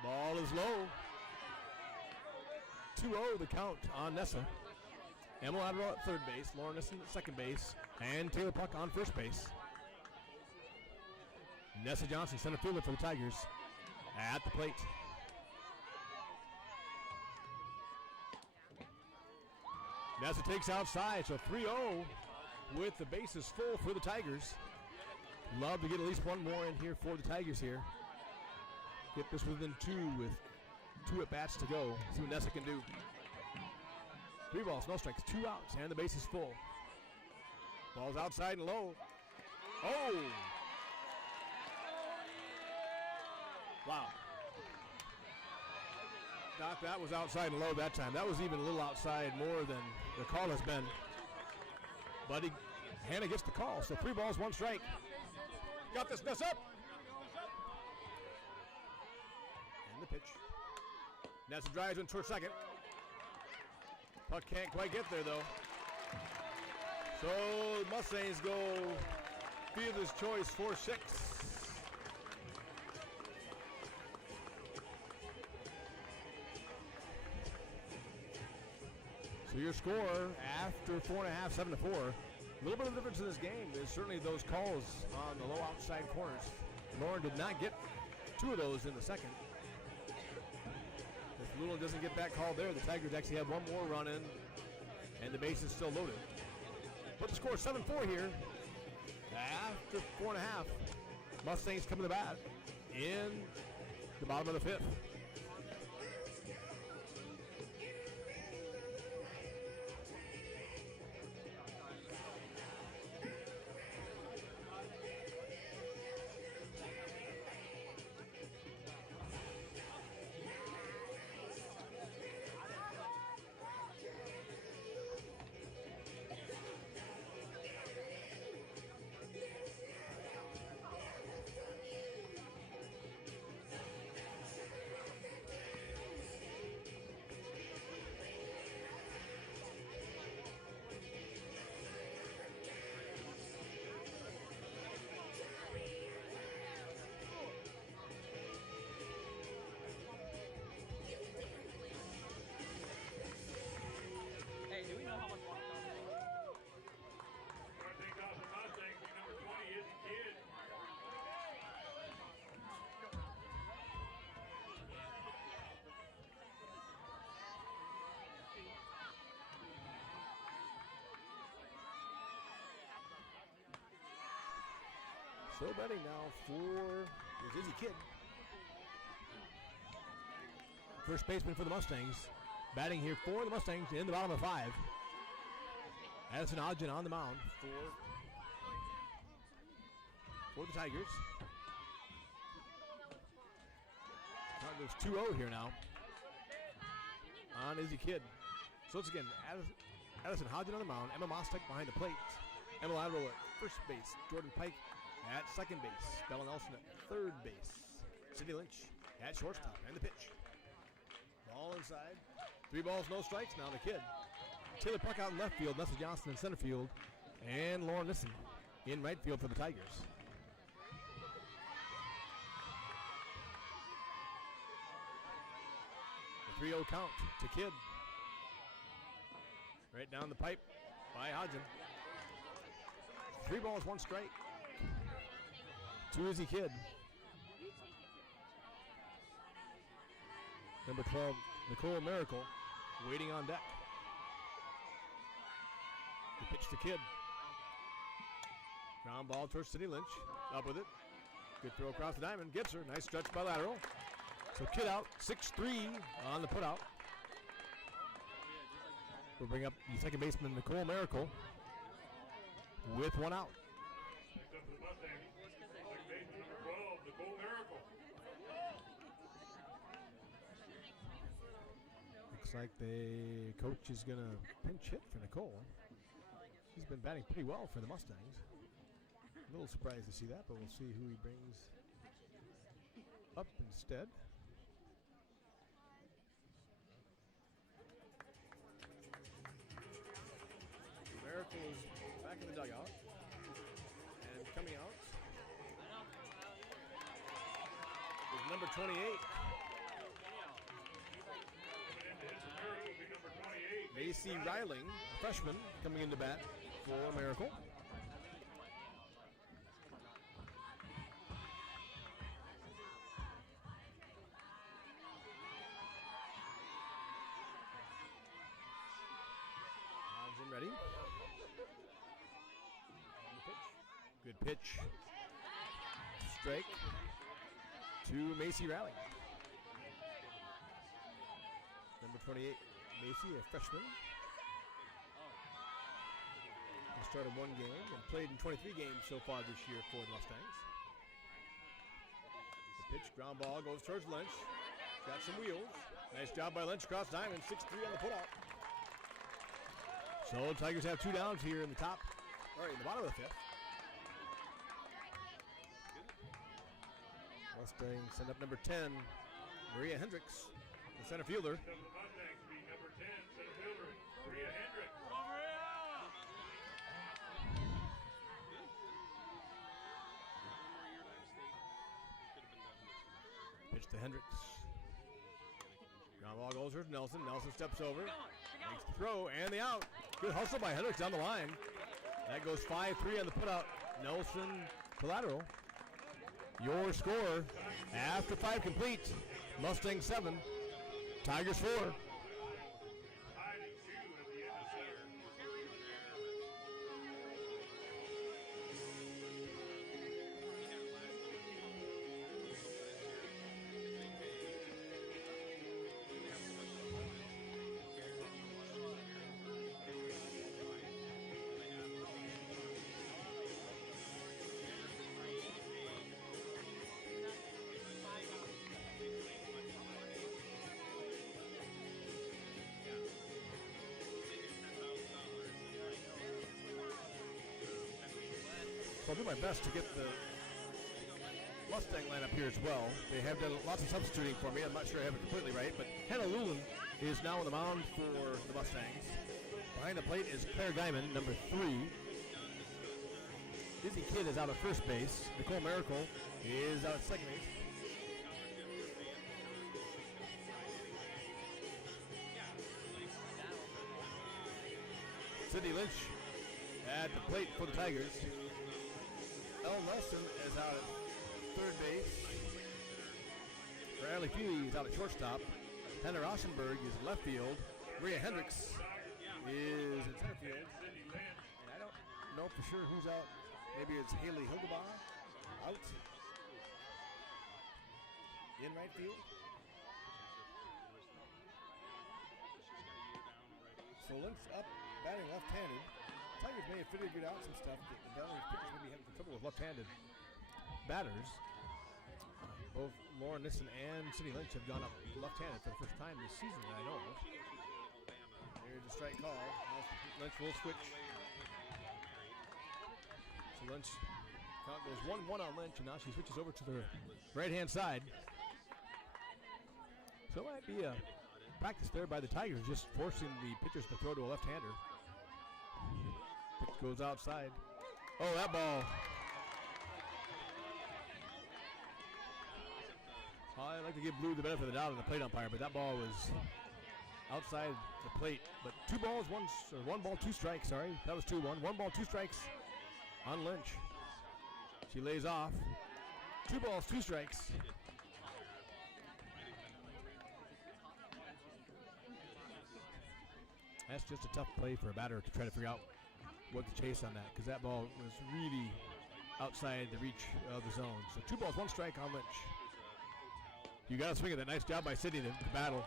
Ball is low. 2-0 the count on Nessa. Emma Ladderall at third base, Lauren Nissen at second base, and Taylor Puck on first base. Nessa Johnson, center fielder for the Tigers, at the plate. Nessa takes outside, so 3-0 with the bases full for the Tigers. Love to get at least 1 more in here for the Tigers here. Get this within 2 with 2 at-bats to go. See what Nessa can do. 3 balls, no strikes, 2 outs, and the base is full. Ball's outside and low. Oh! Wow. Thought that was outside and low that time. That was even a little outside more than the call has been. But Hannah gets the call, so 3 balls, 1 strike. Got this mess up. the pitch. That's a drive in towards second. Puck can't quite get there, though. So Mustangs go fielder's choice 4-6. So your score after 4.5, 7-4. A little bit of difference in this game is certainly those calls on the low outside corners. Lauren did not get 2 of those in the second. If Lula doesn't get that call there, the Tigers actually have one more run in, and the base is still loaded. But the score is 7-4 here. After 4.5, Mustangs come to the bat in the bottom of the 5th. Hey, do we know how much water? Gonna take off the Mustangs with number 20 is a kid. So betting now for Izzy Kidd. First baseman for the Mustangs. Batting here for the Mustangs in the bottom of 5. Addison Hodgen on the mound for the Tigers. Count goes 2-0 here now on Izzy Kidd. So once again, Addison Hodgen on the mound, Emma Mostek behind the plate, Emma Lateral at first base, Jordan Pike at second base, Bella Nelson at third base, Cindy Lynch at shortstop, and the pitch. Ball inside. 3 balls, no strikes now the Kid. Taylor Puck out in left field, Nessa Johnson in center field, and Lauren Nissen in right field for the Tigers. The 3-0 count to Kidd. Right down the pipe by Hodgen. 3 balls, 1 strike to Izzy Kidd. Number 12, Nicole Miracle, waiting on deck. The pitch to Kidd. Ground ball towards Cindy Lynch. Up with it. Good throw across the diamond. Gets her. Nice stretch by Lateral. So Kidd out. 6-3 on the putout. We'll bring up the second baseman, Nicole Miracle, with 1 out. Next up for the Mustangs, second baseman number 12, Nicole Miracle. Looks like the coach is going to pinch hit for Nicole. He's been batting pretty well for the Mustangs. A little surprised to see that, but we'll see who he brings up instead. Miracle is back in the dugout. And coming out is number 28. Macy Riling, a freshman, coming into bat for Miracle. Hodgen ready. Good pitch. Strike to Macy Riling. Number 28. Macy, a freshman, has started 1 game and played in 23 games so far this year for the Mustangs. The pitch, ground ball, goes towards Lynch. Got some wheels. Nice job by Lynch across diamond. 6-3 on the putout. So the Tigers have 2 downs here in the top, or in the bottom of the 5th. Mustangs send up number 10, Maria Hendricks, the center fielder. The Mustangs be number 10, center fielder, Maria Hendricks. Pitch to Hendricks. Ground ball goes towards Nelson. Nelson steps over, makes the throw, and the out. Good hustle by Hendricks down the line. That goes 5-3 on the putout. Nelson collateral. Your score after 5 complete. Mustangs 7, Tigers 4. So I'll do my best to get the Mustang lineup here as well. They have done lots of substituting for me. I'm not sure I have it completely right, but Hannah Lulin is now on the mound for the Mustangs. Behind the plate is Claire Guyman, number 3. Izzy Kidd is out at first base. Nicole Miracle is out at second base. Cindy Lynch at the plate for the Tigers. Elle Nelson is out at third base. Riley Feely is out at shortstop. Tanner Osenberg is in left field. Maria Hendricks is in center field. And I don't know for sure who's out. Maybe it's Haley Hildebaugh out in right field. So Lynch up, batting left-handed. Tigers may have figured out some stuff. The Valley's pitchers may be having trouble with left-handed batters. Both Lauren Nissen and Cindy Lynch have gone up left-handed for the first time this season that I know of. There's a strike call. Lynch will switch. So Lynch count goes 1-1 on Lynch, and now she switches over to the right-hand side. So it might be a practice there by the Tigers, just forcing the pitchers to throw to a left-hander. Pitch goes outside. Oh, that ball. I'd like to give Blue the benefit of the doubt on the plate umpire, but that ball was outside the plate. But 2 balls, 1 ball, 2 strikes, sorry. That was 2-1. 1 ball, 2 strikes on Lynch. She lays off. 2 balls, 2 strikes. That's just a tough play for a batter to try to figure out what to chase on that, because that ball was really outside the reach of the zone. So 2 balls, 1 strike on Lynch. You got to swing at that. Nice job by Sydney to battle.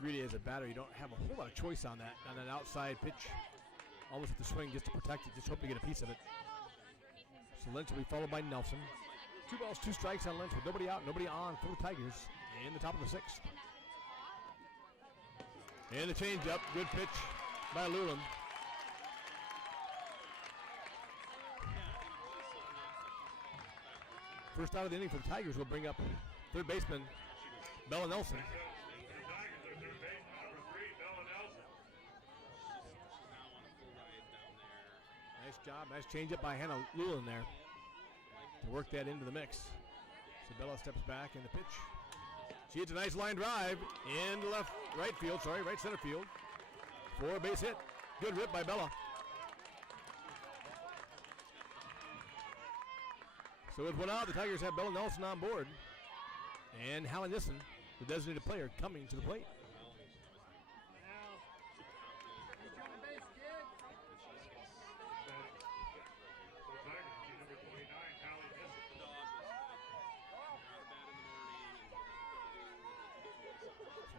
Really, as a batter, you don't have a whole lot of choice on that outside pitch. Almost have to swing just to protect it, just hope to get a piece of it. So Lynch will be followed by Nelson. 2 balls, 2 strikes on Lynch with nobody out, nobody on for the Tigers in the top of the 6th. And the changeup, good pitch by Lulin. First out of the inning for the Tigers will bring up third baseman Bella Nelson. Nice job, nice changeup by Hannah Lulin there to work that into the mix. So Bella steps back in the pitch. She hits a nice line drive into right center field. 4 base hit. Good rip by Bella. So with 1 out, the Tigers have Bella Nelson on board. And Hallie Nissen, the designated player, coming to the plate.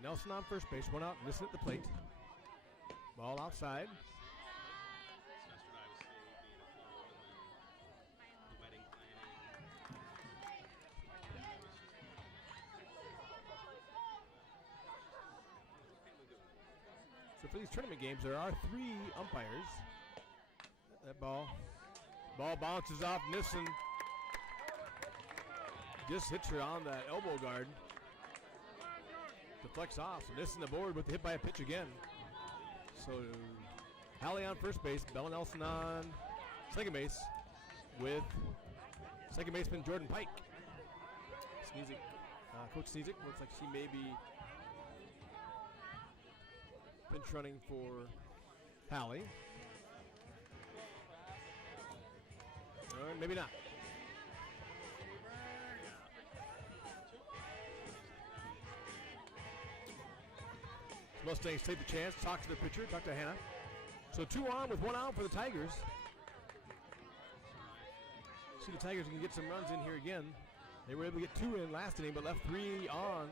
Nelson on first base, 1 out, Nissen at the plate. Ball outside. So for these tournament games, there are 3 umpires. That ball bounces off Nissen. just hits her on that elbow guard. Deflects off. So missing the board with the hit by a pitch again. So Hallie on first base. Bella Nelson on second base with second baseman Jordan Pike. Sneezik, Coach Sneezik looks like she may be pinch running for Hallie. Or maybe not. Mustangs take the chance, talk to the pitcher, talk to Hannah. So 2 on with 1 out for the Tigers. See the Tigers can get some runs in here again. They were able to get 2 in last inning, but left 3 on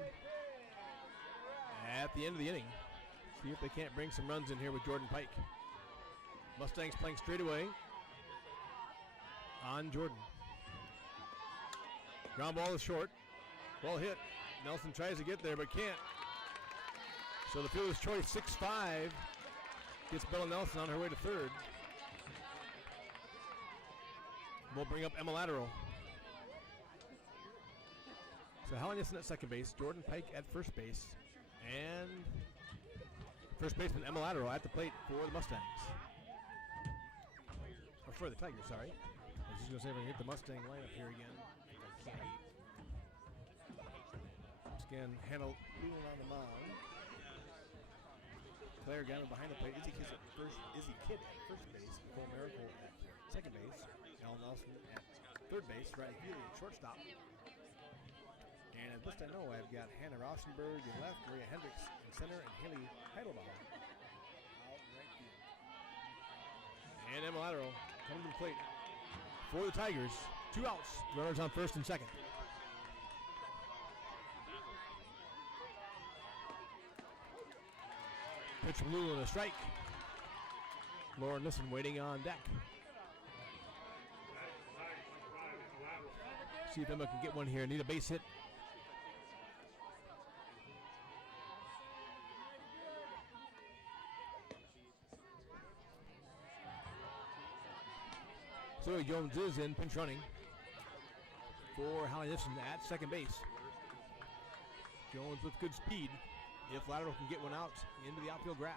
at the end of the inning. See if they can't bring some runs in here with Jordan Pike. Mustangs playing straight away on Jordan. Ground ball is short. Well hit. Nelson tries to get there but can't. So the fielder's choice 6-5 gets Bella Nelson on her way to third. We'll bring up Emma Lateral. So Hallie Nissen at second base, Jordan Pike at first base, and first baseman Emma Lateral at the plate for the Mustangs. Or for the Tigers, sorry. I was just going to say if I can get the Mustang lineup here again. I can. Once again, Hannah Lewin on the mound. Claire Gavin behind the plate. Izzy Kidd at first base. Nicole Miracle at second base. Al Nelson at third base. Riley Healy at shortstop. And at least I know I've got Hannah Rauschenberg in left, Maria Hendricks in center, and Haley Heidelbaum out in right field. And Emma Lateral coming to the plate for the Tigers. 2 outs. Runners on first and second. Pitch from Lulu and a strike. Lauren Nissen waiting on deck. See if Emma can get one here. Need a base hit. Zoe Jones is in pinch running for Hallie Nissen at second base. Jones with good speed. If Lateral can get one out into the outfield grass.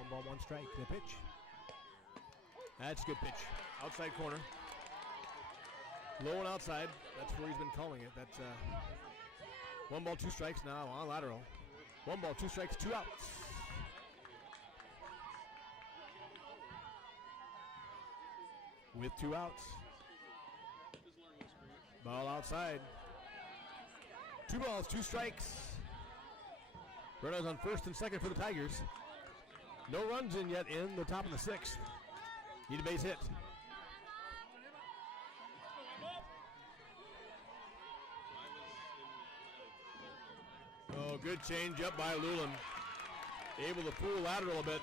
1 ball, 1 strike. The pitch. That's a good pitch. Outside corner. Low and outside. That's where he's been calling it. That's 1 ball, 2 strikes now on Lateral. 1 ball, 2 strikes, 2 outs. With 2 outs. Ball outside. 2 balls, 2 strikes. Runners on first and second for the Tigers. No runs in yet in the top of the 6th. Need a base hit. Oh, good change up by Lulin. Able to fool Lateral a bit.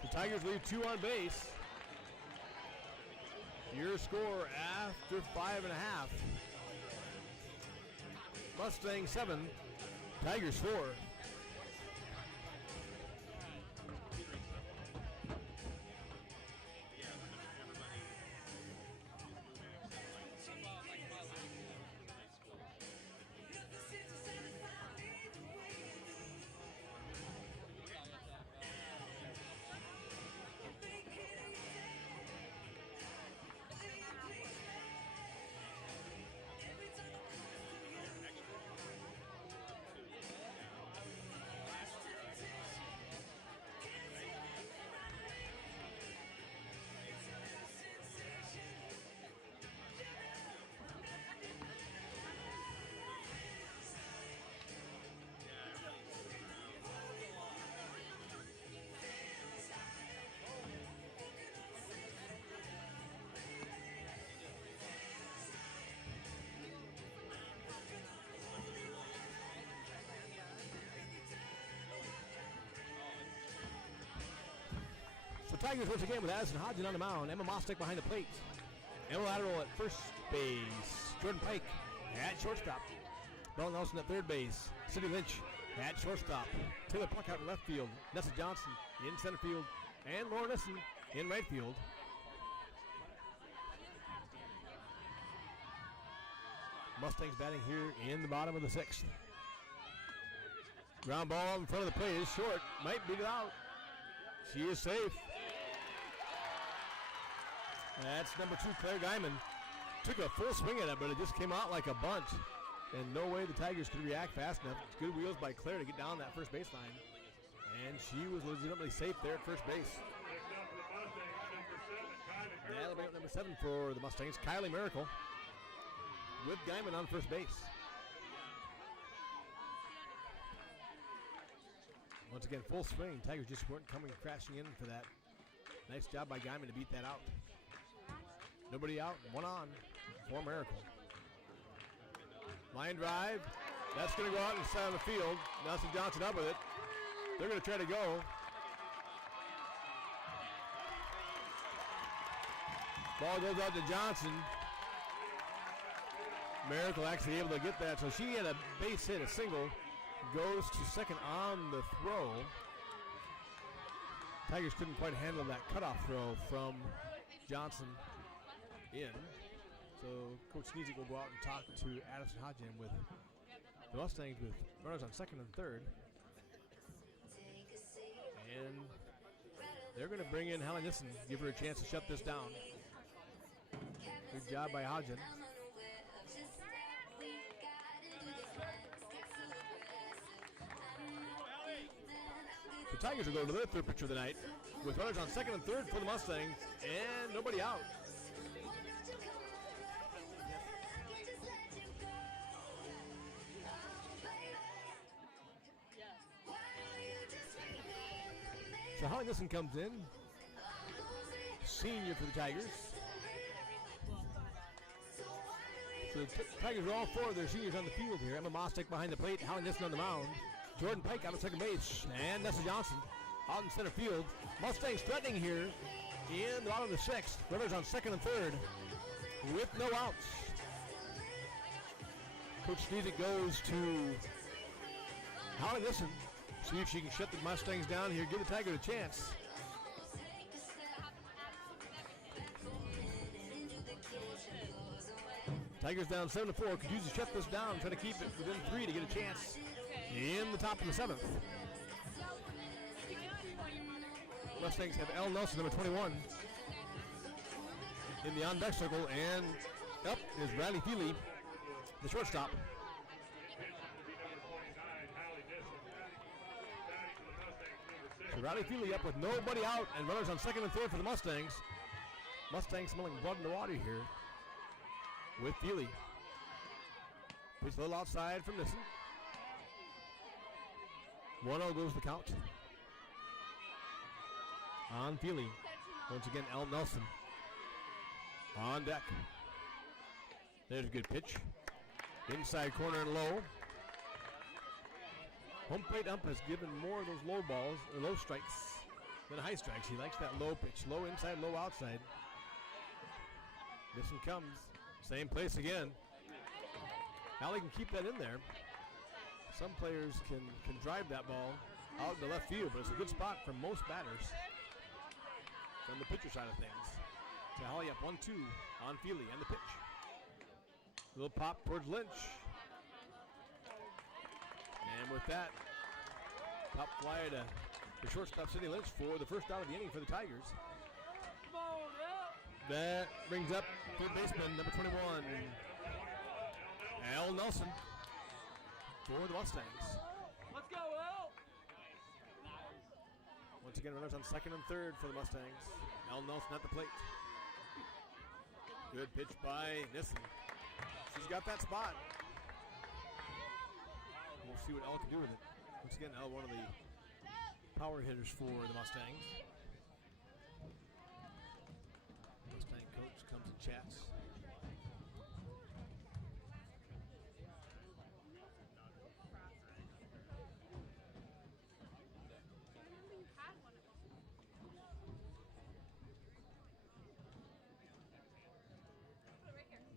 The Tigers leave 2 on base. Your score after 5.5. Mustang 7, Tigers 4. So Tigers once again with Addison Hodgson on the mound. Emma Mostick behind the plate. Emma Lateral at first base. Jordan Pike at shortstop. Bella Nelson at third base. Cindy Lynch at shortstop. Taylor Pluckout in left field. Nessa Johnson in center field. And Laura Nissen in right field. Mustangs batting here in the bottom of the 6th. Ground ball in front of the plate is short. Might beat it out. She is safe. That's number 2, Claire Guyman. Took a full swing at it, but it just came out like a bunt. And no way the Tigers could react fast enough. It's good wheels by Claire to get down that first baseline. And she was legitimately safe there at first base. That'll be up number 7 for the Mustangs, Kylie Miracle, with Guyman on first base. Once again, full swing. Tigers just weren't coming crashing in for that. Nice job by Guyman to beat that out. Nobody out, 1 on for Miracle. Line drive. That's going to go out inside of the field. Nelson Johnson up with it. They're going to try to go. Ball goes out to Johnson. Miracle actually able to get that. So she had a base hit, a single. Goes to second on the throw. Tigers couldn't quite handle that cutoff throw from Johnson in. So Coach Sneezik will go out and talk to Addison Hodgin with the Mustangs with runners on second and third. And they're going to bring in Hallie Nissen, give her a chance to shut this down. Good job by Hodgin. The Tigers will go to their third pitcher of the night with runners on second and third for the Mustangs and nobody out. So Holly Nissen comes in, senior for the Tigers. So the Tigers are all 4 of their seniors on the field here. Emma Mostek behind the plate, Holly Nissen on the mound. Jordan Pike out of second base, and Nessa Johnson out in center field. Mustangs threatening here in the bottom of the 6th. Runners on second and third with no outs. Coach Sneezik goes to Holly Nissen. See if she can shut the Mustangs down here, give the Tigers a chance. Tigers down 7-4. Could use to shut this down, try to keep it within 3 to get a chance in the top of the 7th. Mustangs have Elle Nelson, number 21, in the on-deck circle, and up is Riley Feely, the shortstop. So Riley Feely up with nobody out and runners on second and third for the Mustangs. Mustangs smelling blood in the water here with Feely. Pitch a little outside from Nissen. 1-0 goes the count. On Feely. Once again, Elle Nelson on deck. There's a good pitch. Inside corner and low. Home plate ump has given more of those low balls, or low strikes, than high strikes. He likes that low pitch. Low inside, low outside. This one comes. Same place again. Allie can keep that in there. Some players can drive that ball out in the left field, but it's a good spot for most batters from the pitcher side of things. So Holly up 1-2 on Feely and the pitch. Little pop towards Lynch. And with that, top fly to the shortstop, Sidney Lynch, for the first out of the inning for the Tigers. That brings up third baseman, number 21, Elle Nelson, for the Mustangs. Let's go, Elle! Once again, runners on second and third for the Mustangs. Elle Nelson at the plate. Good pitch by Nissen. She's got that spot. We'll see what Elle can do with it. Once again, Elle, one of the power hitters for the Mustangs. Mustang coach comes and chats.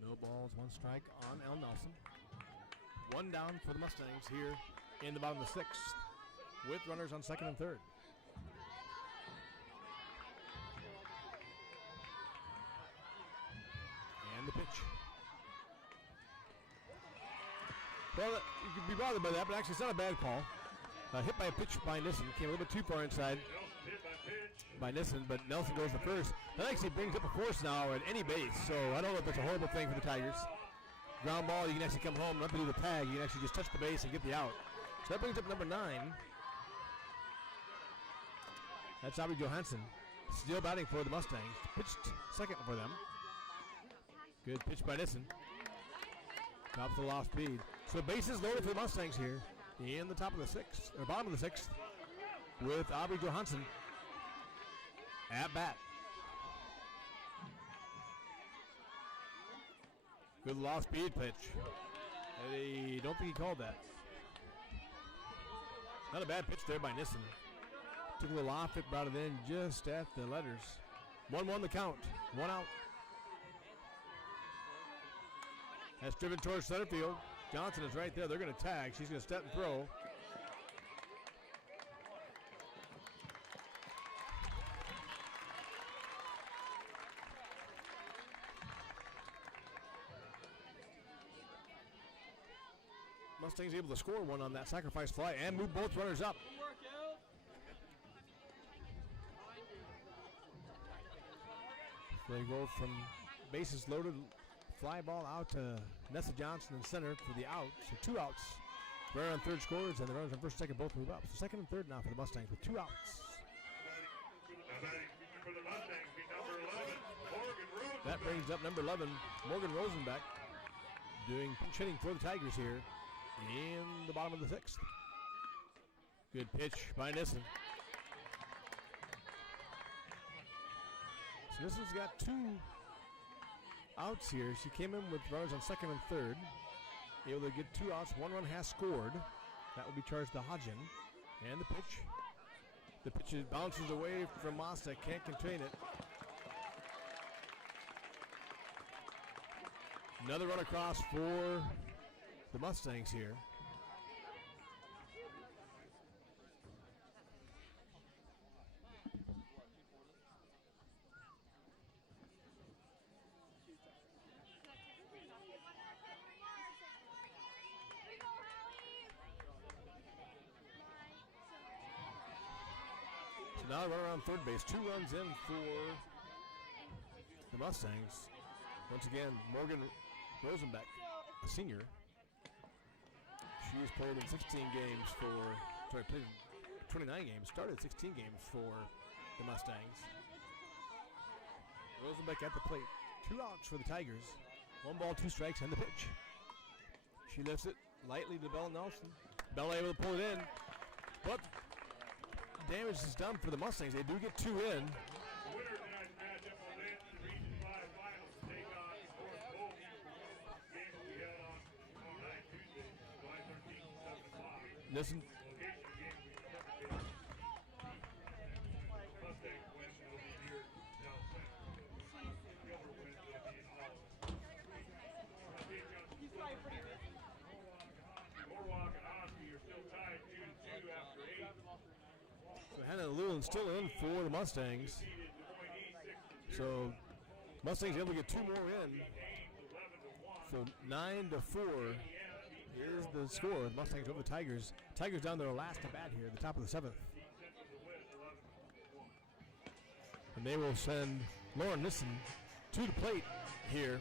No balls, 1 strike on Elle Nelson. 1 down for the Mustangs here in the bottom of the 6th with runners on second and third. And the pitch. Well, you could be bothered by that, but actually it's not a bad call. Hit by a pitch by Nissen. Came a little bit too far inside by Nissen, but Nelson goes to first. That actually brings up a force now at any base, so I don't know if that's a horrible thing for the Tigers. Ground ball, you can actually come home, not to do the tag. You can actually just touch the base and get the out. So that brings up number 9. That's Aubrey Johansson. Still batting for the Mustangs. Pitched second for them. Good pitch by Nissen. Tops the off speed. So bases loaded for the Mustangs here in the top of the 6th, or bottom of the 6th, with Aubrey Johansson at bat. Good low speed pitch. I don't think he called that. Not a bad pitch there by Nissen. Took a little off it, brought it in just at the letters. 1-1 the count. 1 out. That's driven towards center field. Johnson is right there. They're going to tag. She's going to step and throw. Mustangs able to score one on that sacrifice fly and move both runners up. So they go from bases loaded, fly ball out to Nessa Johnson in center for the out. So 2 outs. Runner on third scores, and the runners on first and second both move up. So second and third now for the Mustangs with 2 outs. That brings up number 11, Morgan Rosenbeck, doing pinch hitting for the Tigers here in the bottom of the 6th. Good pitch by Nissen. So Nissen's got 2 outs here. She came in with runners on second and third. Able to get 2 outs. 1 run has scored. That will be charged to Hodgin. And the pitch. The pitch bounces away from Masta. Can't contain it. Another run across for the Mustangs here. So now run around third base. 2 runs in for the Mustangs. Once again, Morgan Rosenbeck, a senior. She has played in 16 games played in 29 games, started 16 games for the Mustangs. Rosenbeck at the plate. 2 outs for the Tigers. 1 ball, 2 strikes, and the pitch. She lifts it lightly to Bella Nelson. Bella able to pull it in, but damage is done for the Mustangs. They do get 2 in. Nissen. So Hannah Lewin still in for the Mustangs. So Mustangs able to get 2 more in. So 9-4. Is the score. The Mustangs over the Tigers. Tigers down their last at bat here, the top of the 7th. And they will send Lauren Nissen to the plate here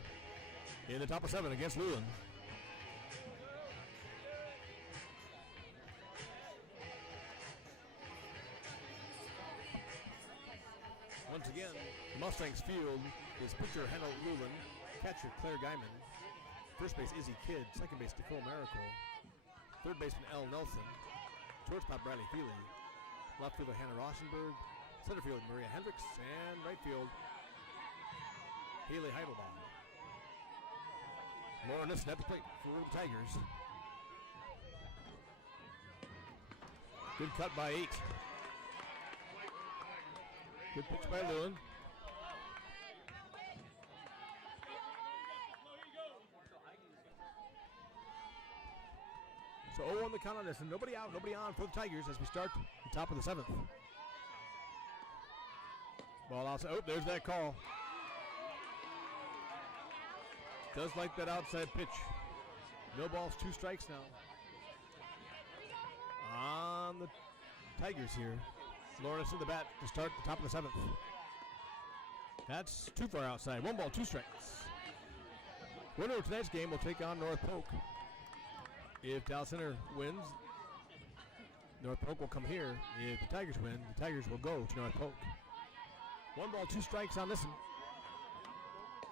in the top of 7 against Lewin. Once again, Mustangs field is pitcher Hannah Lewin, catcher Claire Guyman, first base Izzy Kidd, second base Nicole Miracle, third baseman Elle Nelson, shortstop Bradley Feely, left fielder Hannah Rauschenberg, center field Maria Hendricks, and right field Haley Heidelbaum. Lauren Nissen at the plate for the Tigers. Good cut by 8. Good pitch by Lewin. So 0 on the count on this, and nobody out, nobody on for the Tigers as we start the top of the 7th. Ball outside. Oh, there's that call. Does like that outside pitch. No balls, 2 strikes now. On the Tigers here. Lawrence in the bat to start the top of the 7th. That's too far outside. 1 ball, 2 strikes. Winner of tonight's game will take on North Polk. If Dallas Center wins, North Polk will come here. If the Tigers win, the Tigers will go to North Polk. 1 ball, 2 strikes on this one.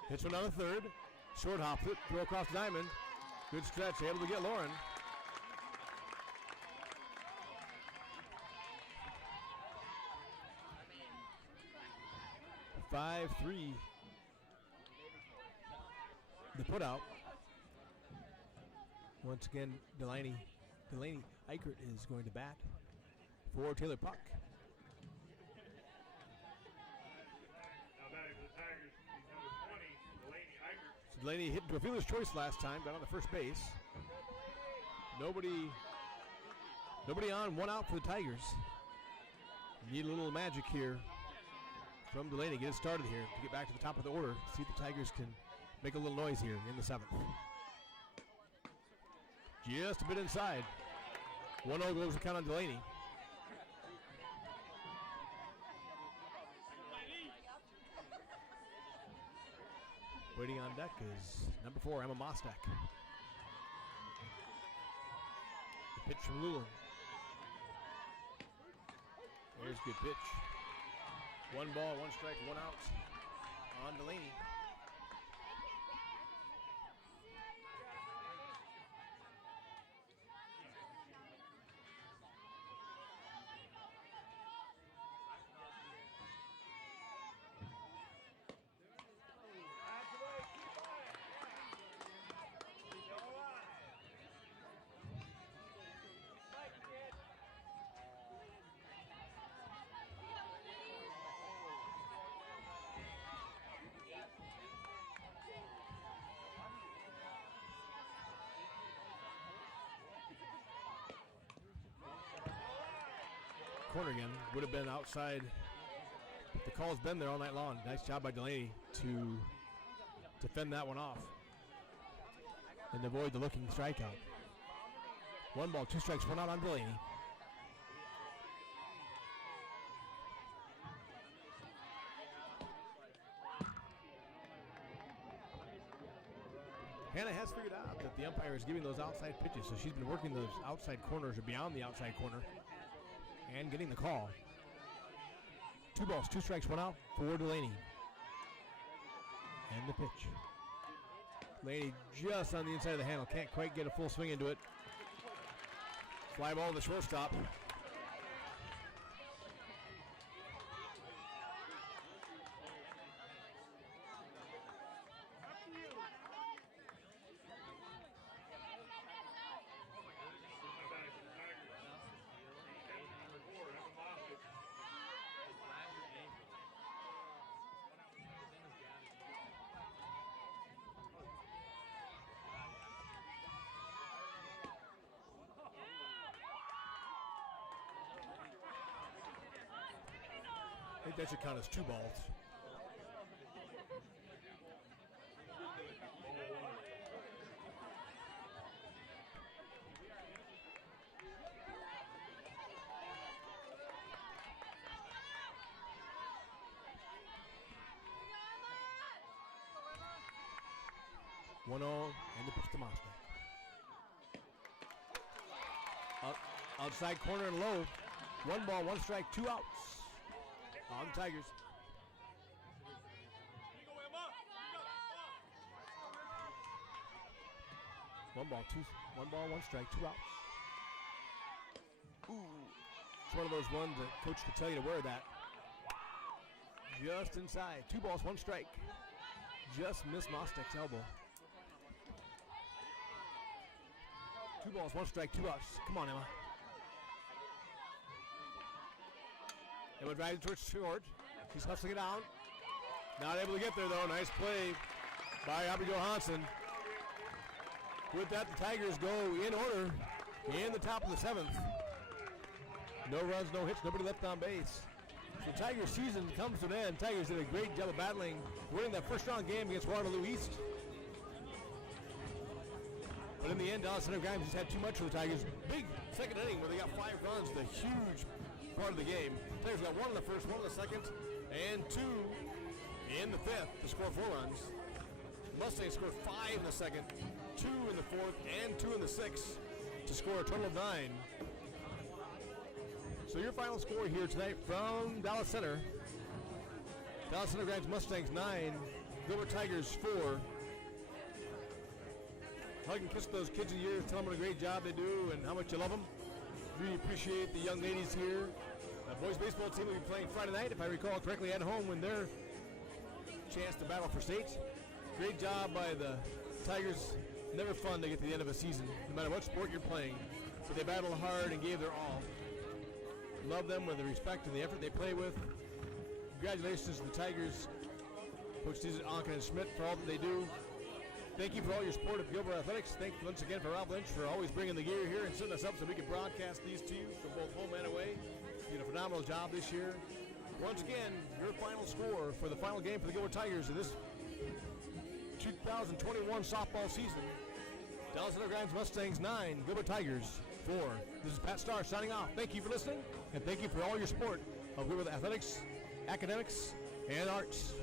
Hits one on the 3rd. Short hop it, throw across the diamond. Good stretch, able to get Lauren. Five, 3. The put out. Once again, Delaney Eichert is going to bat for Taylor Puck. Now batting for the Tigers, he's number 20, Delaney Eichert. So Delaney hit into a fielder's choice last time, got on the first base. Nobody on, 1 out for the Tigers. Need a little magic here from Delaney. Get it started here to get back to the top of the order. See if the Tigers can make a little noise here in the 7th. Just a bit inside. 1-0 goes the count on Delaney. Waiting on deck is number 4, Emma Mostek. The pitch from Lulin. There's a good pitch. 1 ball, 1 strike, 1 out on Delaney. Corner again, would have been outside. The call's been there all night long. Nice job by Delaney to defend that one off and avoid the looking strikeout. 1 ball, 2 strikes, 1 out on Delaney. Hannah has figured out that the umpire is giving those outside pitches, so she's been working those outside corners or beyond the outside corner and getting the call. 2 balls, 2 strikes, 1 out for Delaney. And the pitch. Delaney just on the inside of the handle. Can't quite get a full swing into it. Fly ball to the shortstop. I think that should count as 2 balls. One on and the pitch to Mostek. Outside corner and low. 1 ball, 1 strike, 2 outs. On the Tigers. One ball, 1 strike, 2 outs. Ooh. It's one of those ones that coach could tell you to wear that. Just inside. 2 balls, 1 strike. Just missed Mostek's elbow. 2 balls, 1 strike, 2 outs. Come on, Emma. Emma drives towards short. She's hustling it down. Not able to get there, though. Nice play by Aubrey Johansson. With that, the Tigers go in order in the top of the 7th. No runs, no hits, nobody left on base. The Tigers season comes to an end. Tigers did a great job of battling, winning that first round game against Waterloo East. But in the end, Dallas Center Grimes just had too much for the Tigers. Big second inning where they got 5 runs, the huge part of the game. Tigers got 1 in the first, 1 in the second, and 2 in the fifth to score 4 runs. Mustangs scored 5 in the second, 2 in the fourth, and 2 in the sixth to score a total of 9. So your final score here tonight from Dallas Center. Dallas Center Grimes Mustangs 9, Gilbert Tigers 4. Hug and kiss those kids in your ears, tell them what a great job they do and how much you love them. Really appreciate the young ladies here. The boys baseball team will be playing Friday night, if I recall correctly, at home when their chance to battle for state. Great job by the Tigers. Never fun to get to the end of a season, no matter what sport you're playing. But they battled hard and gave their all. Love them with the respect and the effort they play with. Congratulations to the Tigers, Coach Anken and Schmidt, for all that they do. Thank you for all your support of Gilbert Athletics. Thank you once again for Rob Lynch for always bringing the gear here and setting us up so we can broadcast these to you from both home and away. You did a phenomenal job this year. Once again, your final score for the final game for the Gilbert Tigers in this 2021 softball season. Dallas Center Grimes Mustangs 9, Gilbert Tigers 4. This is Pat Starr signing off. Thank you for listening, and thank you for all your support of Gilbert Athletics, academics, and arts.